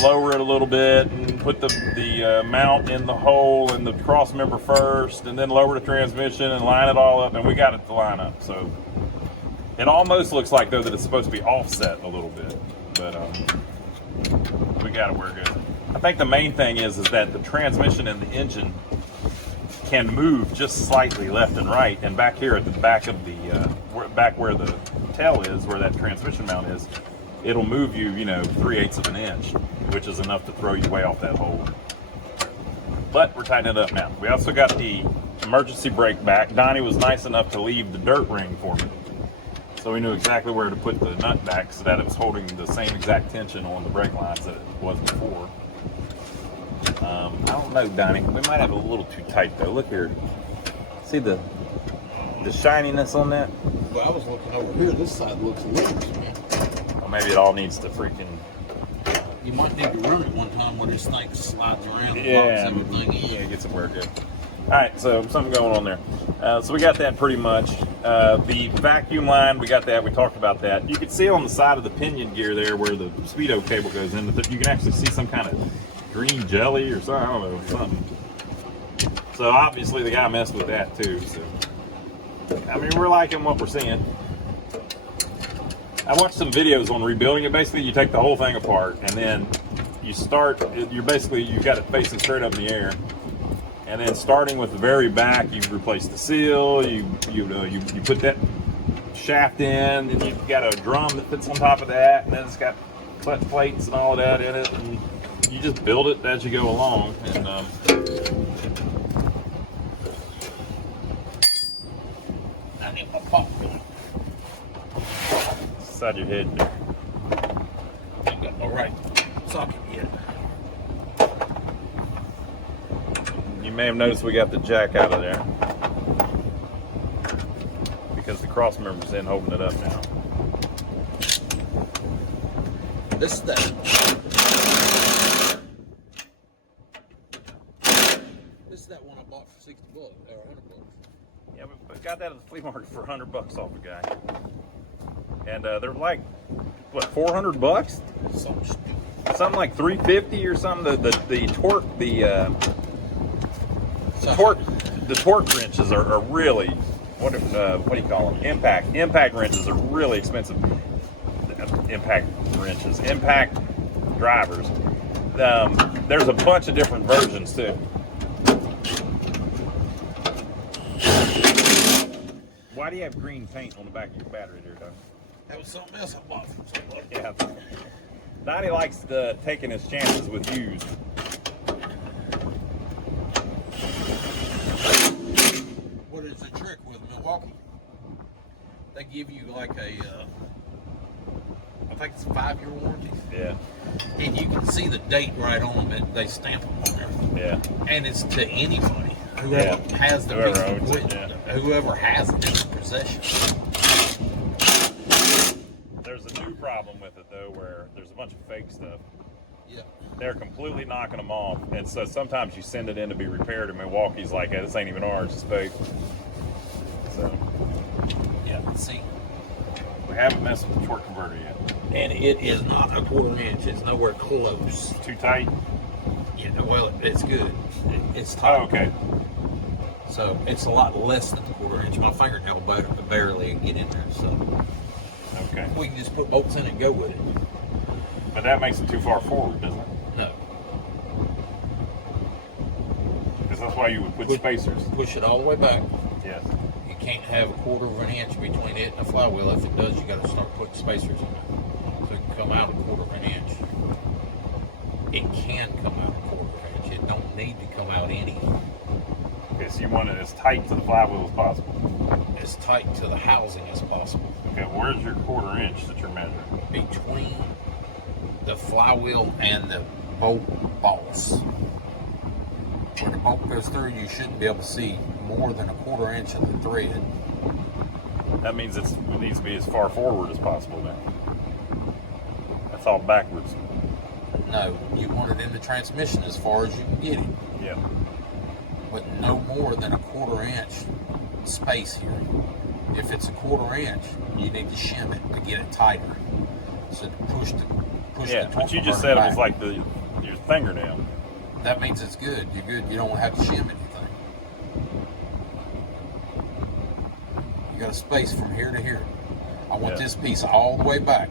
lower it a little bit and put the mount in the hole in the cross member first, and then lower the transmission and line it all up, and we got it to line up. So it almost looks like, though, that it's supposed to be offset a little bit, but we got it where it goes. I think the main thing is that the transmission and the engine can move just slightly left and right, and back here at the back of the back where the tail is, where that transmission mount is, it'll move you 3/8 of an inch, which is enough to throw you way off that hole. But we're tightening it up now. We also got the emergency brake back. Donnie was nice enough to leave the dirt ring for me, so we knew exactly where to put the nut back so that it was holding the same exact tension on the brake lines that it was before. I don't know, Donnie. We might have it a little too tight, though. Look here. See the shininess on that? Well, I was looking over here. This side looks loose, man. Or maybe it all needs to freaking... You might need to run it one time when this thing slides around and Yeah, locks everything in. yeah, get somewhere good. All right, so something going on there. So we got that pretty much. The vacuum line, we got that. We talked about that. You can see on the side of the pinion gear there where the speedo cable goes in, you can actually see some kind of green jelly or something. I don't know, something. So obviously the guy messed with that too. So I mean, we're liking what we're seeing. I watched some videos on rebuilding it. Basically, you take the whole thing apart and then you've got it facing straight up in the air. And then starting with the very back, you replace the seal, you put that shaft in, and you've got a drum that fits on top of that, and then it's got plates and all of that in it, and you just build it as you go along. And inside your head there. Ain't got no right socket yet. You may have noticed we got the jack out of there because the cross member's in holding it up now. This is that. This is that one I bought for $60 or $100. Yeah, we got that at the flea market for $100 off a guy, and they're like, what, $400? Something stupid. Something like $350 or something. The torque wrenches are really what do you call them? Impact wrenches are really expensive. Impact drivers. There's a bunch of different versions too. Why do you have green paint on the back of your battery there, Doug? That was something else I bought from somebody. Yeah. Donnie likes taking his chances with used. What is the trick with Milwaukee? They give you like a, I think it's a 5-year warranty. Yeah. And you can see the date right on them. They stamp them on there. Yeah. And it's to anybody. Whoever has the piece of equipment, whoever has it in their possession. There's a new problem with it though, where there's a bunch of fake stuff. Yeah. They're completely knocking them off, and so sometimes you send it in to be repaired, and Milwaukee's like, hey, this ain't even ours, it's fake. So, yeah. See, we haven't messed with the torque converter yet. and it is not a 1/4 inch. It's nowhere close. Too tight? Yeah. Well, it's good. It's tight. Oh, okay. So it's a lot less than a 1/4 inch. My fingernail barely get in there. So Okay. we can just put bolts in and go with it. But that makes it too far forward, doesn't it? No. Because that's why you would put spacers. Push it all the way back. Yes. You can't have a 1/4 inch between it and the flywheel. If it does, you got to start putting spacers in it. So it can come out a 1/4 inch. It can come out a 1/4 inch. It don't need to come out any. Okay, so you want it as tight to the flywheel as possible. As tight to the housing as possible. Okay, where's your 1/4 inch that you're measuring? Between the flywheel and the bolt boss. When the bolt goes through, you shouldn't be able to see more than a 1/4 inch of the thread. That means it needs to be as far forward as possible then. That's all backwards. No, you want it in the transmission as far as you can get it. Yeah. But no more than a 1/4 inch space here. If it's a 1/4 inch, you need to shim it to get it tighter. So to push the Yeah, torque but you just converter said it was back. like your fingernail. That means it's good. You're good. You don't have to shim anything. You got a space from here to here. I want this piece all the way back.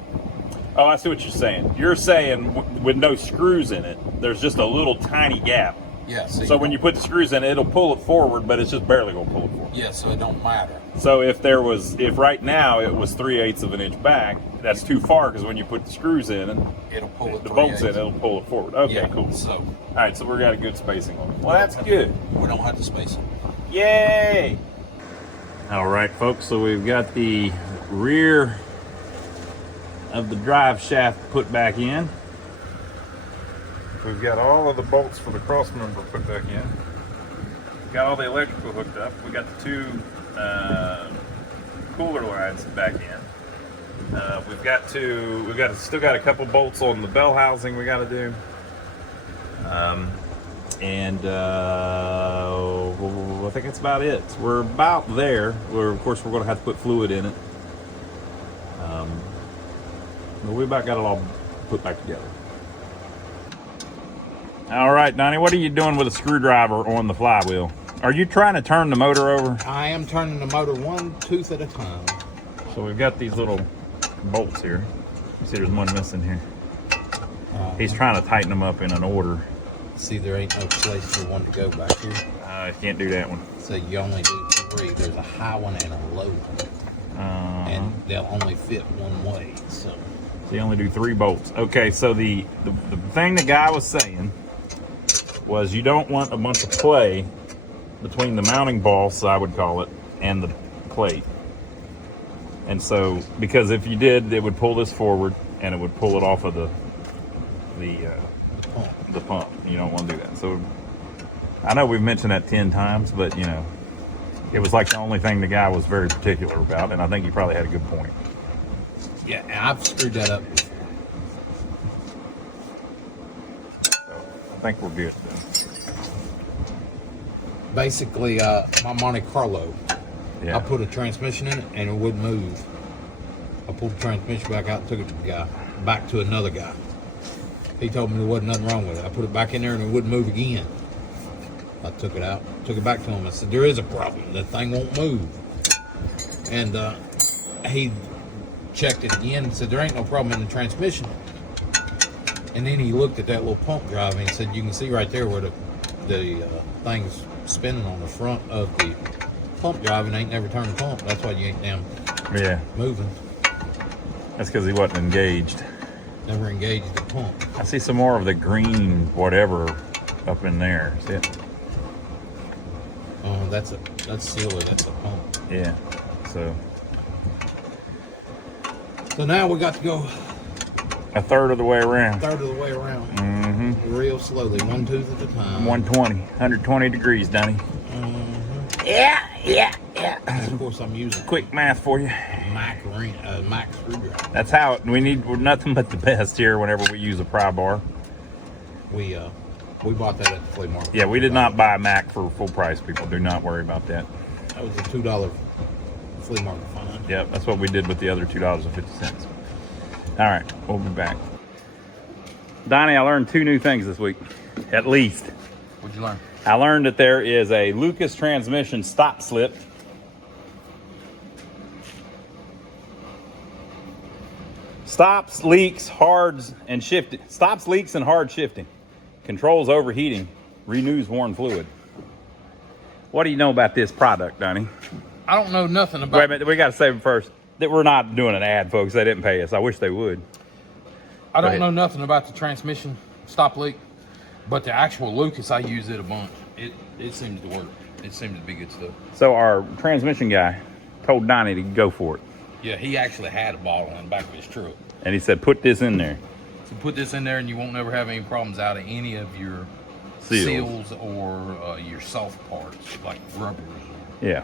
Oh, I see what you're saying. You're saying with no screws in it, there's just a little tiny gap. Yeah. So when you put the screws in it, it'll pull it forward, but it's just barely going to pull it forward. Yeah, so it don't matter. So if right now it was 3/8 of an inch back, that's too far because when you put the screws in and It'll pull it the bolts in, it'll pull it forward. Okay, Yeah, cool. so All right, so we got a good spacing on it. Well, that's good. we don't have to space it. Yay! All right, folks, so we've got the rear of the drive shaft put back in. We've got all of the bolts for the cross member put back in. We've got all the electrical hooked up. We got the 2 cooler lines back in. Still got a couple bolts on the bell housing we got to do. I think that's about it. So we're about there. Of course, we're going to have to put fluid in it. But we about got it all put back together. All right, Donnie, what are you doing with a screwdriver on the flywheel? Are you trying to turn the motor over? I am turning the motor one tooth at a time. So we've got these little bolts here. You see there's one missing here. He's trying to tighten them up in an order. See, there ain't no place for one to go back here. You can't do that one. So you only do 3. There's a high one and a low one. And they'll only fit one way. So you only do 3 bolts. Okay, so the thing the guy was saying was you don't want a bunch of play between the mounting boss, I would call it, and the plate. And so, because if you did, it would pull this forward and it would pull it off of the pump. You don't want to do that. So I know we've mentioned that 10 times, but you know, it was like the only thing the guy was very particular about, and I think he probably had a good point. Yeah, I've screwed that up. So I think we're good then. Basically, my Monte Carlo, Yeah. I put a transmission in it and it wouldn't move. I pulled the transmission back out and took it to the guy, back to another guy. He told me there wasn't nothing wrong with it. I put it back in there and it wouldn't move again. I took it out, took it back to him. I said, there is a problem. That thing won't move. And he checked it again and said, there ain't no problem in the transmission. And then he looked at that little pump drive and he said, you can see right there where the thing's spinning on the front of the pump drive and ain't never turned the pump. That's why you ain't damn moving. That's because he wasn't engaged. Never engaged the pump. I see some more of the green whatever up in there. See it? Oh, that's silly. That's a pump. Yeah. So now we got to go a third of the way around. third of the way around. Mm-hmm. Real slowly, one tooth at a time. 120 degrees, Donnie. Mm-hmm. Yeah. And of course, I'm using Quick math for you. Mac screwdriver. That's how we're nothing but the best here whenever we use a pry bar. We bought that at the flea market. Yeah, we did not buy a Mac for full price, people. Do not worry about that. That was a $2 flea market find. Yep, that's what we did with the other $2.50. All right, we'll be back. Donnie, I learned 2 new things this week, at least. What'd you learn? I learned that there is a Lucas transmission stop slip. Stops leaks and hard shifting. Controls overheating. Renews worn fluid. What do you know about this product, Donnie? I don't know nothing about. Wait a minute, we got to say first that we're not doing an ad, folks. They didn't pay us. I wish they would. I don't know nothing about the transmission stop leak, but the actual Lucas, I use it a bunch. It seems to work. It seems to be good stuff. So our transmission guy told Donnie to go for it. Yeah, he actually had a bottle in the back of his truck. And he said, put this in there. So put this in there and you won't never have any problems out of any of your seals or your soft parts, like rubbers. Yeah.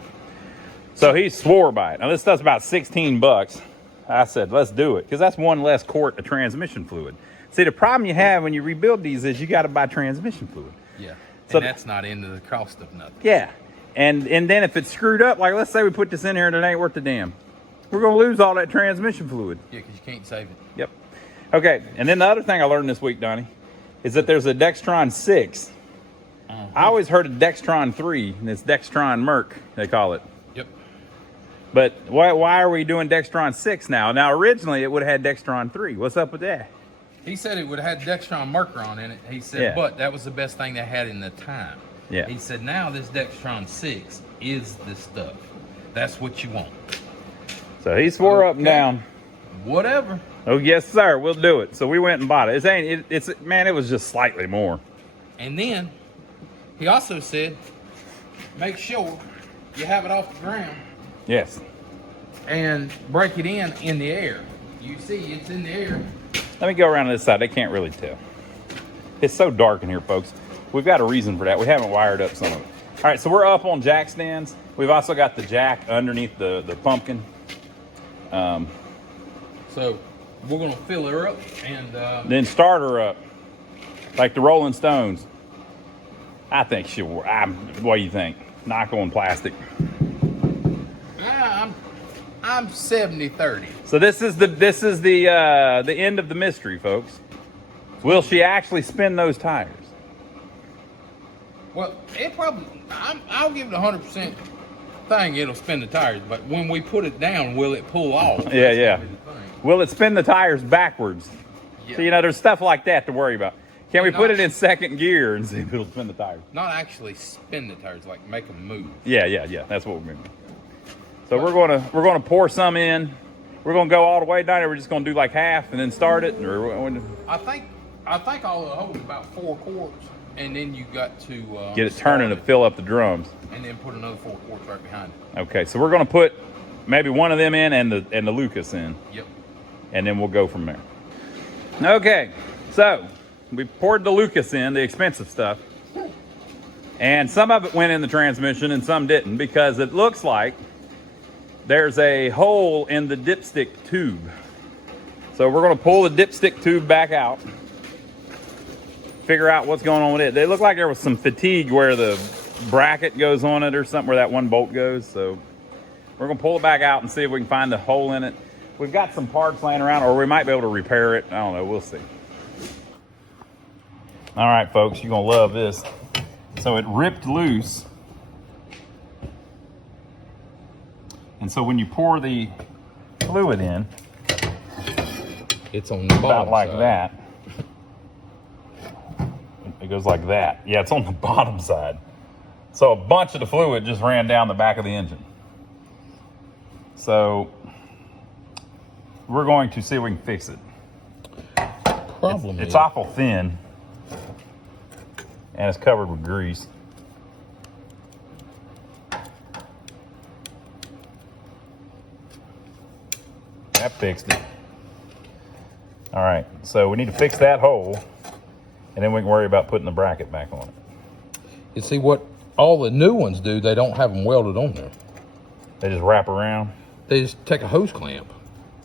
So he swore by it. Now this stuff's about $16. I said, let's do it. Because that's one less quart of transmission fluid. See, the problem you have when you rebuild these is you got to buy transmission fluid. Yeah. So and that's not into the cost of nothing. Yeah. And then if it's screwed up, like let's say we put this in here and it ain't worth a damn. We're going to lose all that transmission fluid. Yeah, because you can't save it. Yep. Okay. And then the other thing I learned this week, Donnie, is that there's a Dextron 6. I always heard of Dextron 3, and it's Dextron Merc, they call it. Yep. But why are we doing Dextron 6 now? Now, originally, it would have had Dextron 3. What's up with that? He said it would have had Dextron Merc on in it. He said, but that was the best thing they had in the time. Yeah. He said, now this Dextron 6 is the stuff. That's what you want. So he swore up and down. Whatever. Oh, yes, sir. We'll do it. So we went and bought it. It was just slightly more. And then he also said, make sure you have it off the ground. Yes. And break it in the air. You see, it's in the air. Let me go around to this side. They can't really tell. It's so dark in here, folks. We've got a reason for that. We haven't wired up some of it. All right, so we're up on jack stands. We've also got the jack underneath the pumpkin. So we're going to fill her up and then start her up like the Rolling Stones. I think she'll work. What do you think? Knock on plastic. I'm 70-30. So this is the end of the mystery, folks. Will she actually spin those tires? Well, it probably. I'll give it 100% thing. It'll spin the tires, but when we put it down, will it pull off? Yeah. Will it spin the tires backwards? Yeah. So there's stuff like that to worry about. Can we put it in second gear and see if it'll spin the tires? Not actually spin the tires, like make them move. Yeah. That's what we're doing. So we're gonna pour some in. We're gonna go all the way down. We're just gonna do like half and then start it. I think all it'll hold about 4 quarts, and then you got to get it turning to fill up the drums, and then put another 4 quarts right behind it. Okay, so we're gonna put maybe one of them in and the Lucas in. Yep. And then we'll go from there. Okay, so we poured the Lucas in, the expensive stuff. And some of it went in the transmission and some didn't, because it looks like there's a hole in the dipstick tube. So we're gonna pull the dipstick tube back out, figure out what's going on with it. They look like there was some fatigue where the bracket goes on it or something, where that one bolt goes. So we're gonna pull it back out and see if we can find a hole in it. We've got some parts laying around, or we might be able to repair it. I don't know, we'll see. All right, folks, you're gonna love this. So it ripped loose. And so when you pour the fluid in, it's on the bottom about like side. that. It goes like that. Yeah, it's on the bottom side. So a bunch of the fluid just ran down the back of the engine. So we're going to see if we can fix it. Problem It's is, awful thin, and it's covered with grease. That fixed it. All right, so we need to fix that hole, and then we can worry about putting the bracket back on it. you see what all the new ones do, they don't have them welded on there. They just wrap around. They just take a hose clamp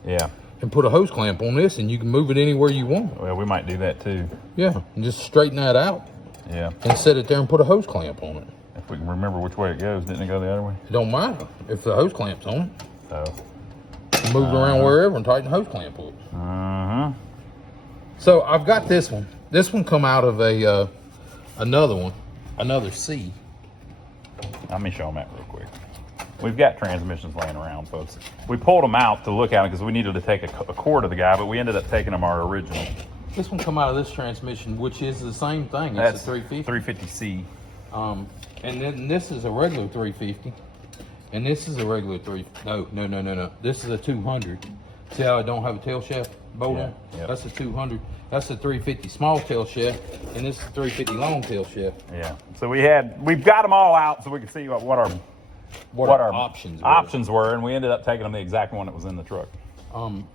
Yeah, and put a hose clamp on this, and you can move it anywhere you want. well, we might do that too. Yeah, and just straighten that out Yeah, and set it there and put a hose clamp on it. if we can remember which way it goes. Didn't it go the other way? It don't matter if the hose clamp's on it. So, You move it around wherever and tighten the hose clamp up. So I've got this one. This one come out of a another C. let me show them that real quick. We've got transmissions laying around, folks. We pulled them out to look at them because we needed to take a core to the guy, but we ended up taking them our original. This one come out of this transmission, which is the same thing. It's That's a 350. 350C. And then this is a regular 350, and this is a regular No. This is a 200. See how I don't have a tail shaft bolt Yeah, on? yep. That's a 200. That's a 350 small tail shaft, and this is a 350 long tail shaft. Yeah. So we've got them all out so we can see what our options were, and we ended up taking them the exact one that was in the truck.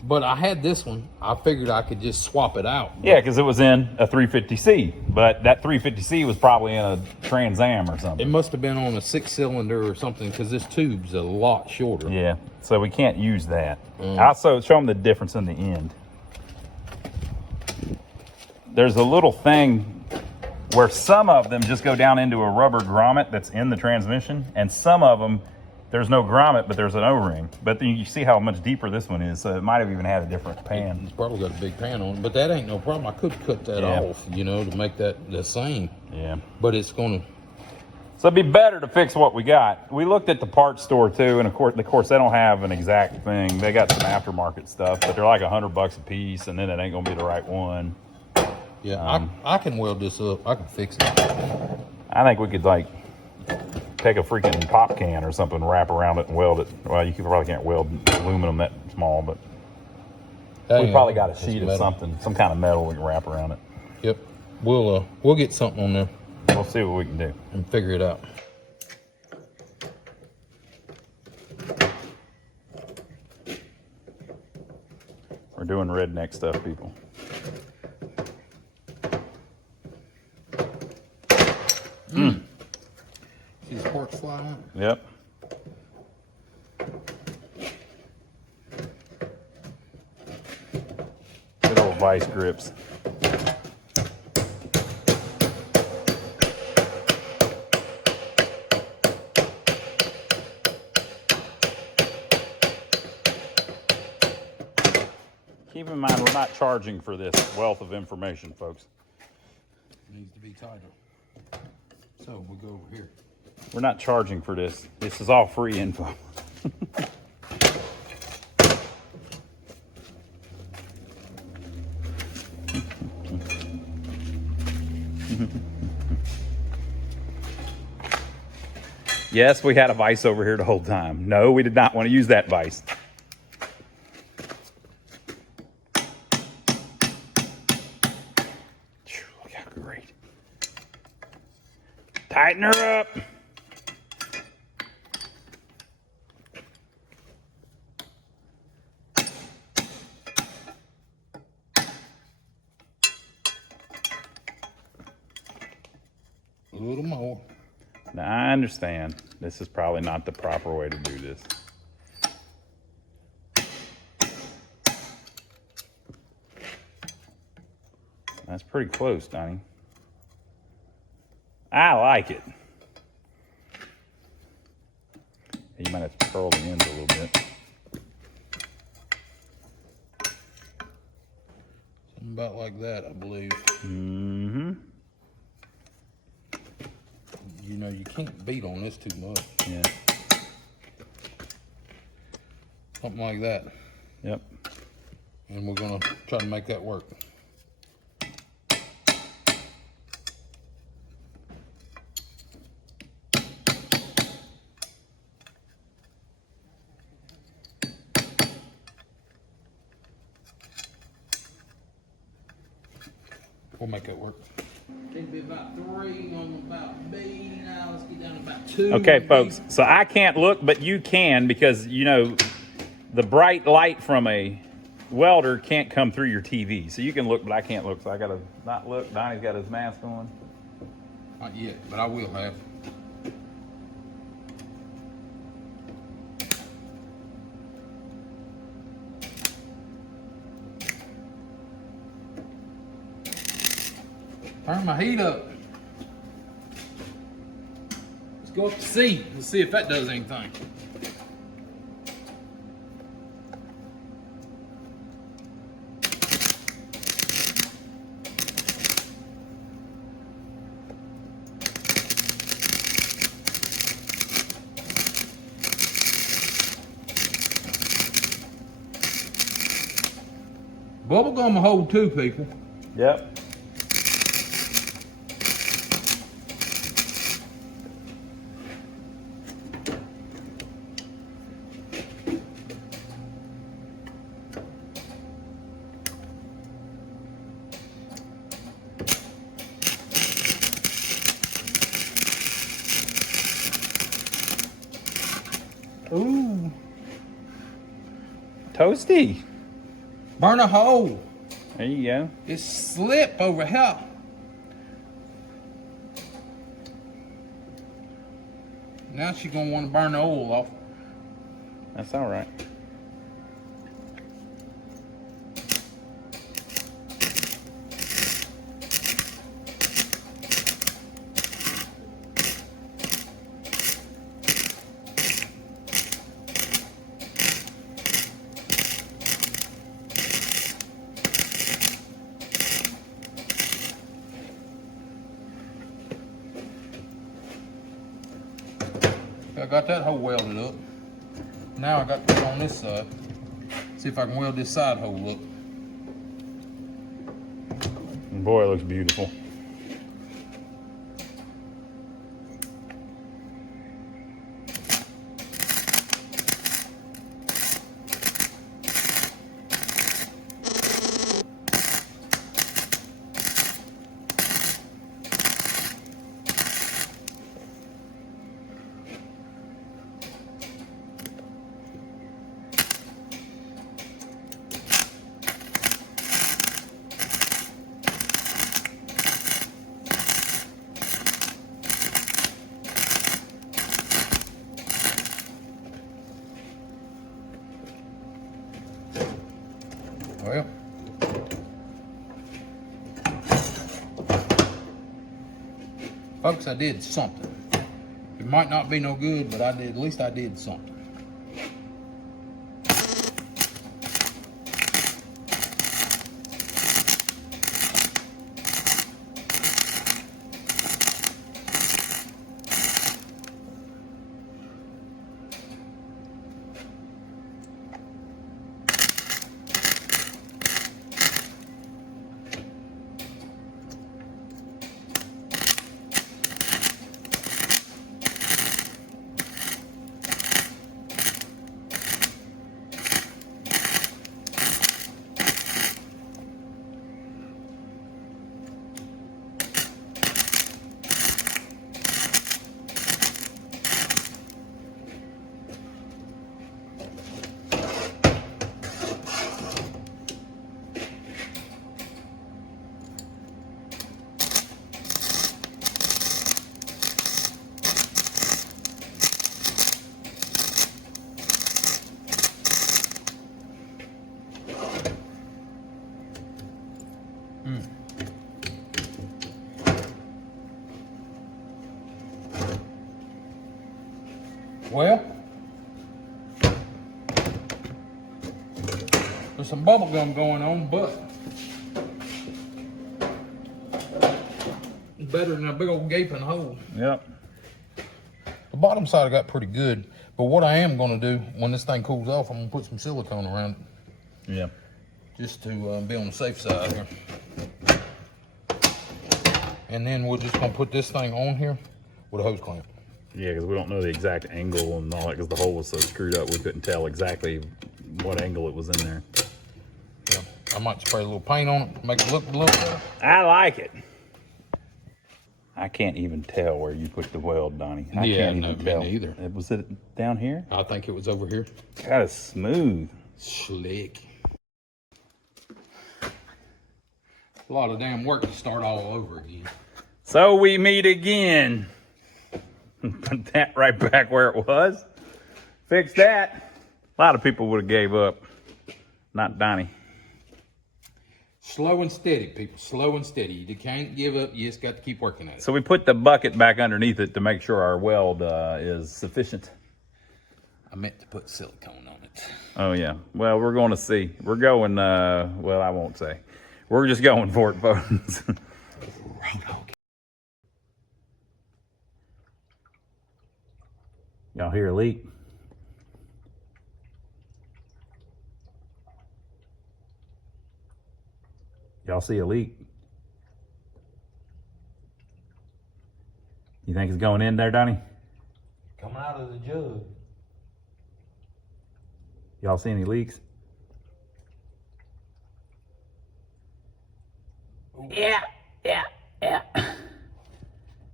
But I had this one. I figured I could just swap it out. Yeah, because it was in a 350C, but that 350C was probably in a Trans Am or It something. must have been on a 6-cylinder or something, because this tube's a lot shorter. Yeah, so we can't use that. Also, show them the difference in the end. There's a little thing where some of them just go down into a rubber grommet that's in the transmission, and some of them, there's no grommet, but there's an O-ring. But then you see how much deeper this one is, so it might have even had a different pan. It's probably got a big pan on it, but that ain't no problem. I could cut that Yeah. off, to make that the same. Yeah. But it's going to... So it'd be better to fix what we got. We looked at the parts store too, and of course they don't have an exact thing. They got some aftermarket stuff, but they're like $100 a piece, and then it ain't gonna be the right one. Yeah, I can weld this up. I can fix it. I think we could like take a freaking pop can or something, wrap around it and weld it. Well, you probably can't weld aluminum that small, but we probably got a sheet of something, some kind of metal we can wrap around it. Yep. We'll get something on there We'll see what we can do. and figure it out. We're doing redneck stuff, people. See the sparks fly on it? Yep. Good old vice grips. Keep in mind, we're not charging for this wealth of information, folks. Needs to be tighter. So we'll go over here. We're not charging for this. This is all free info. Yes, we had a vise over here the whole time. No, we did not want to use that vise. Look how great. Tighten her up. A little more. Now, I understand this is probably not the proper way to do this. That's pretty close, Donnie. I like it. You might have to curl the ends a little bit. Something about like that, I believe. Mm-hmm. You know, you can't beat on this too much. Yeah. Something like that. Yep. And we're gonna try to make that work. We'll make it work. It'll be about 3 on about B. Now let's get down to about 2. Okay, folks. So I can't look, but you can, because, you know, the bright light from a welder can't come through your TV. So you can look, but I can't look. So I got to not look. Donnie's got his mask on. Not yet, but I will have. Turn my heat up. Let's go up to C. Let's see if that does anything. Bubble gum will hold 2 people. Yep. Ooh. Toasty. Burn a hole. There you go. It's slip over here. Now she's gonna want to burn the oil off. That's all right. I got that hole welded up. Now I got to put it on this side. See if I can weld this side hole up. Boy, it looks beautiful. Well, folks, I did something. It might not be no good, but at least I did something. Well, there's some bubble gum going on, but better than a big old gaping hole. Yep. The bottom side I got pretty good, but what I am gonna do when this thing cools off, I'm gonna put some silicone around it. Yeah. Just to be on the safe side here. And then we're just gonna put this thing on here with a hose clamp. Yeah, because we don't know the exact angle and all that, because the hole was so screwed up we couldn't tell exactly what angle it was in there. Yeah, I might spray a little paint on it, make it look a little better. I like it. I can't even tell where you put the weld, Donnie. I can't even tell. Me neither. Was it down here? I think it was over here. Kind of smooth. Slick. A lot of damn work to start all over again. So we meet again. Put that right back where it was. Fix that. A lot of people would have gave up. Not Donnie. Slow and steady, people. Slow and steady. You can't give up. You just got to keep working at it. So we put the bucket back underneath it to make sure our weld is sufficient. I meant to put silicone on it. Oh, yeah. Well, we're going to see. We're going, well, I won't say. We're just going for it, folks. Y'all hear a leak? Y'all see a leak? You think it's going in there, Donnie? Coming out of the jug. Y'all see any leaks? Yeah.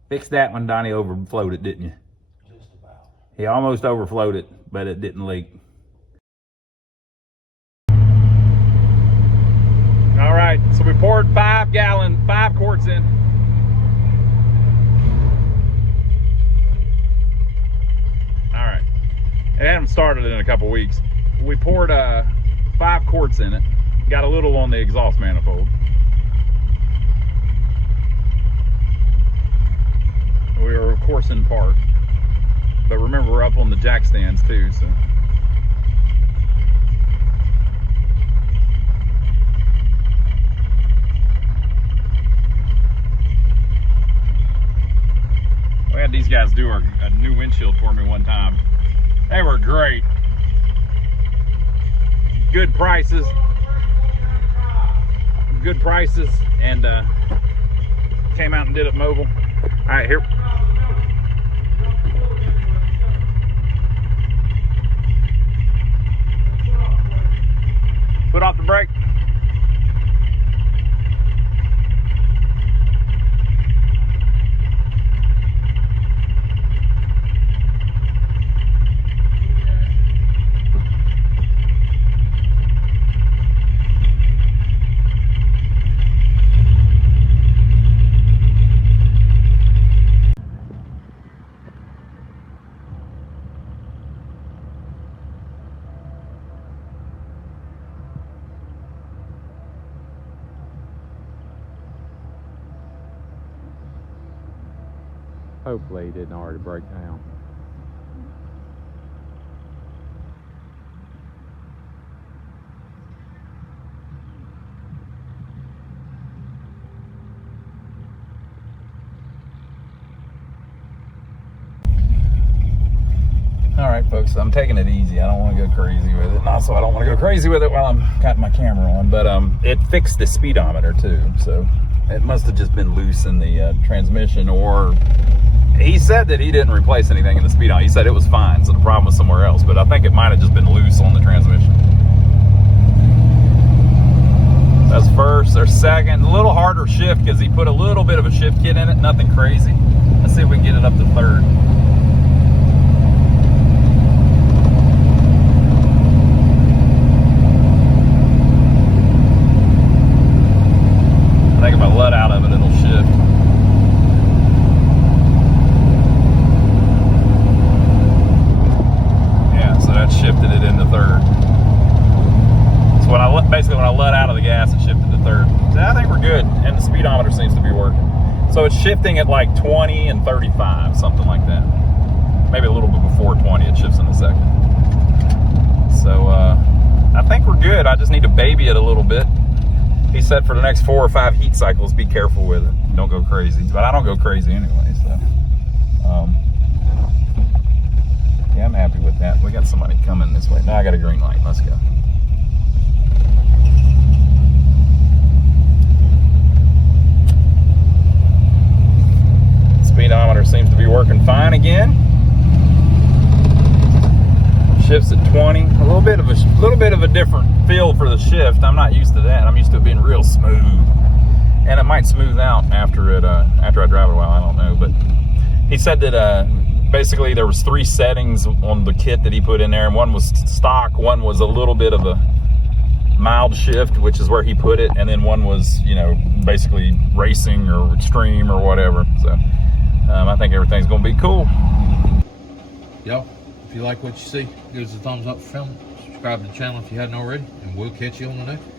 Fix that one, Donnie overflowed it, didn't you? Just about. He almost overflowed it, but it didn't leak. All right, so we poured 5 quarts in. All right, it hadn't started in a couple weeks. We poured 5 quarts in it. Got a little on the exhaust manifold. We were of course in park, but remember we're up on the jack stands too, so. We had these guys do a new windshield for me one time. They were great. Good prices, and came out and did it mobile. All right, here. Put off the brake. Hopefully it didn't already break down. All right, folks, I'm taking it easy. I don't want to go crazy with it. And also, I don't want to go crazy with it while I'm got my camera on. But it fixed the speedometer too, so it must have just been loose in the transmission, or he said that he didn't replace anything in the speedometer. He said it was fine, so the problem was somewhere else. But I think it might have just been loose on the transmission. That's first. There's second. A little harder shift because he put a little bit of a shift kit in it. Nothing crazy. Let's see if we can get it up to third. I think if I let out of it, it'll shift. Yeah, so that shifted it into third. So when I let out of the gas, it shifted to third. So I think we're good, and the speedometer seems to be working. So it's shifting at like 20 and 35, something like that. maybe a little bit before 20, it shifts into second. So I think we're good. I just need to baby it a little bit. He said for the next 4 or 5 heat cycles, be careful with it. Don't go crazy. But I don't go crazy anyway, so. Yeah, I'm happy with that. We got somebody coming this way. Now I got a green light. Let's go. Speedometer seems to be working fine again. Shifts at 20. A little bit of a different feel for the shift. I'm not used to that. I'm used to it being real smooth, and it might smooth out after I drive it a while. I don't know, but he said that basically there was 3 settings on the kit that he put in there, and one was stock, one was a little bit of a mild shift, which is where he put it, and then one was, you know, basically racing or extreme or whatever. So I think everything's gonna be cool. Y'all, if you like what you see, give us a thumbs up for filming. Subscribe to the channel if you hadn't already, and we'll catch you on the next one.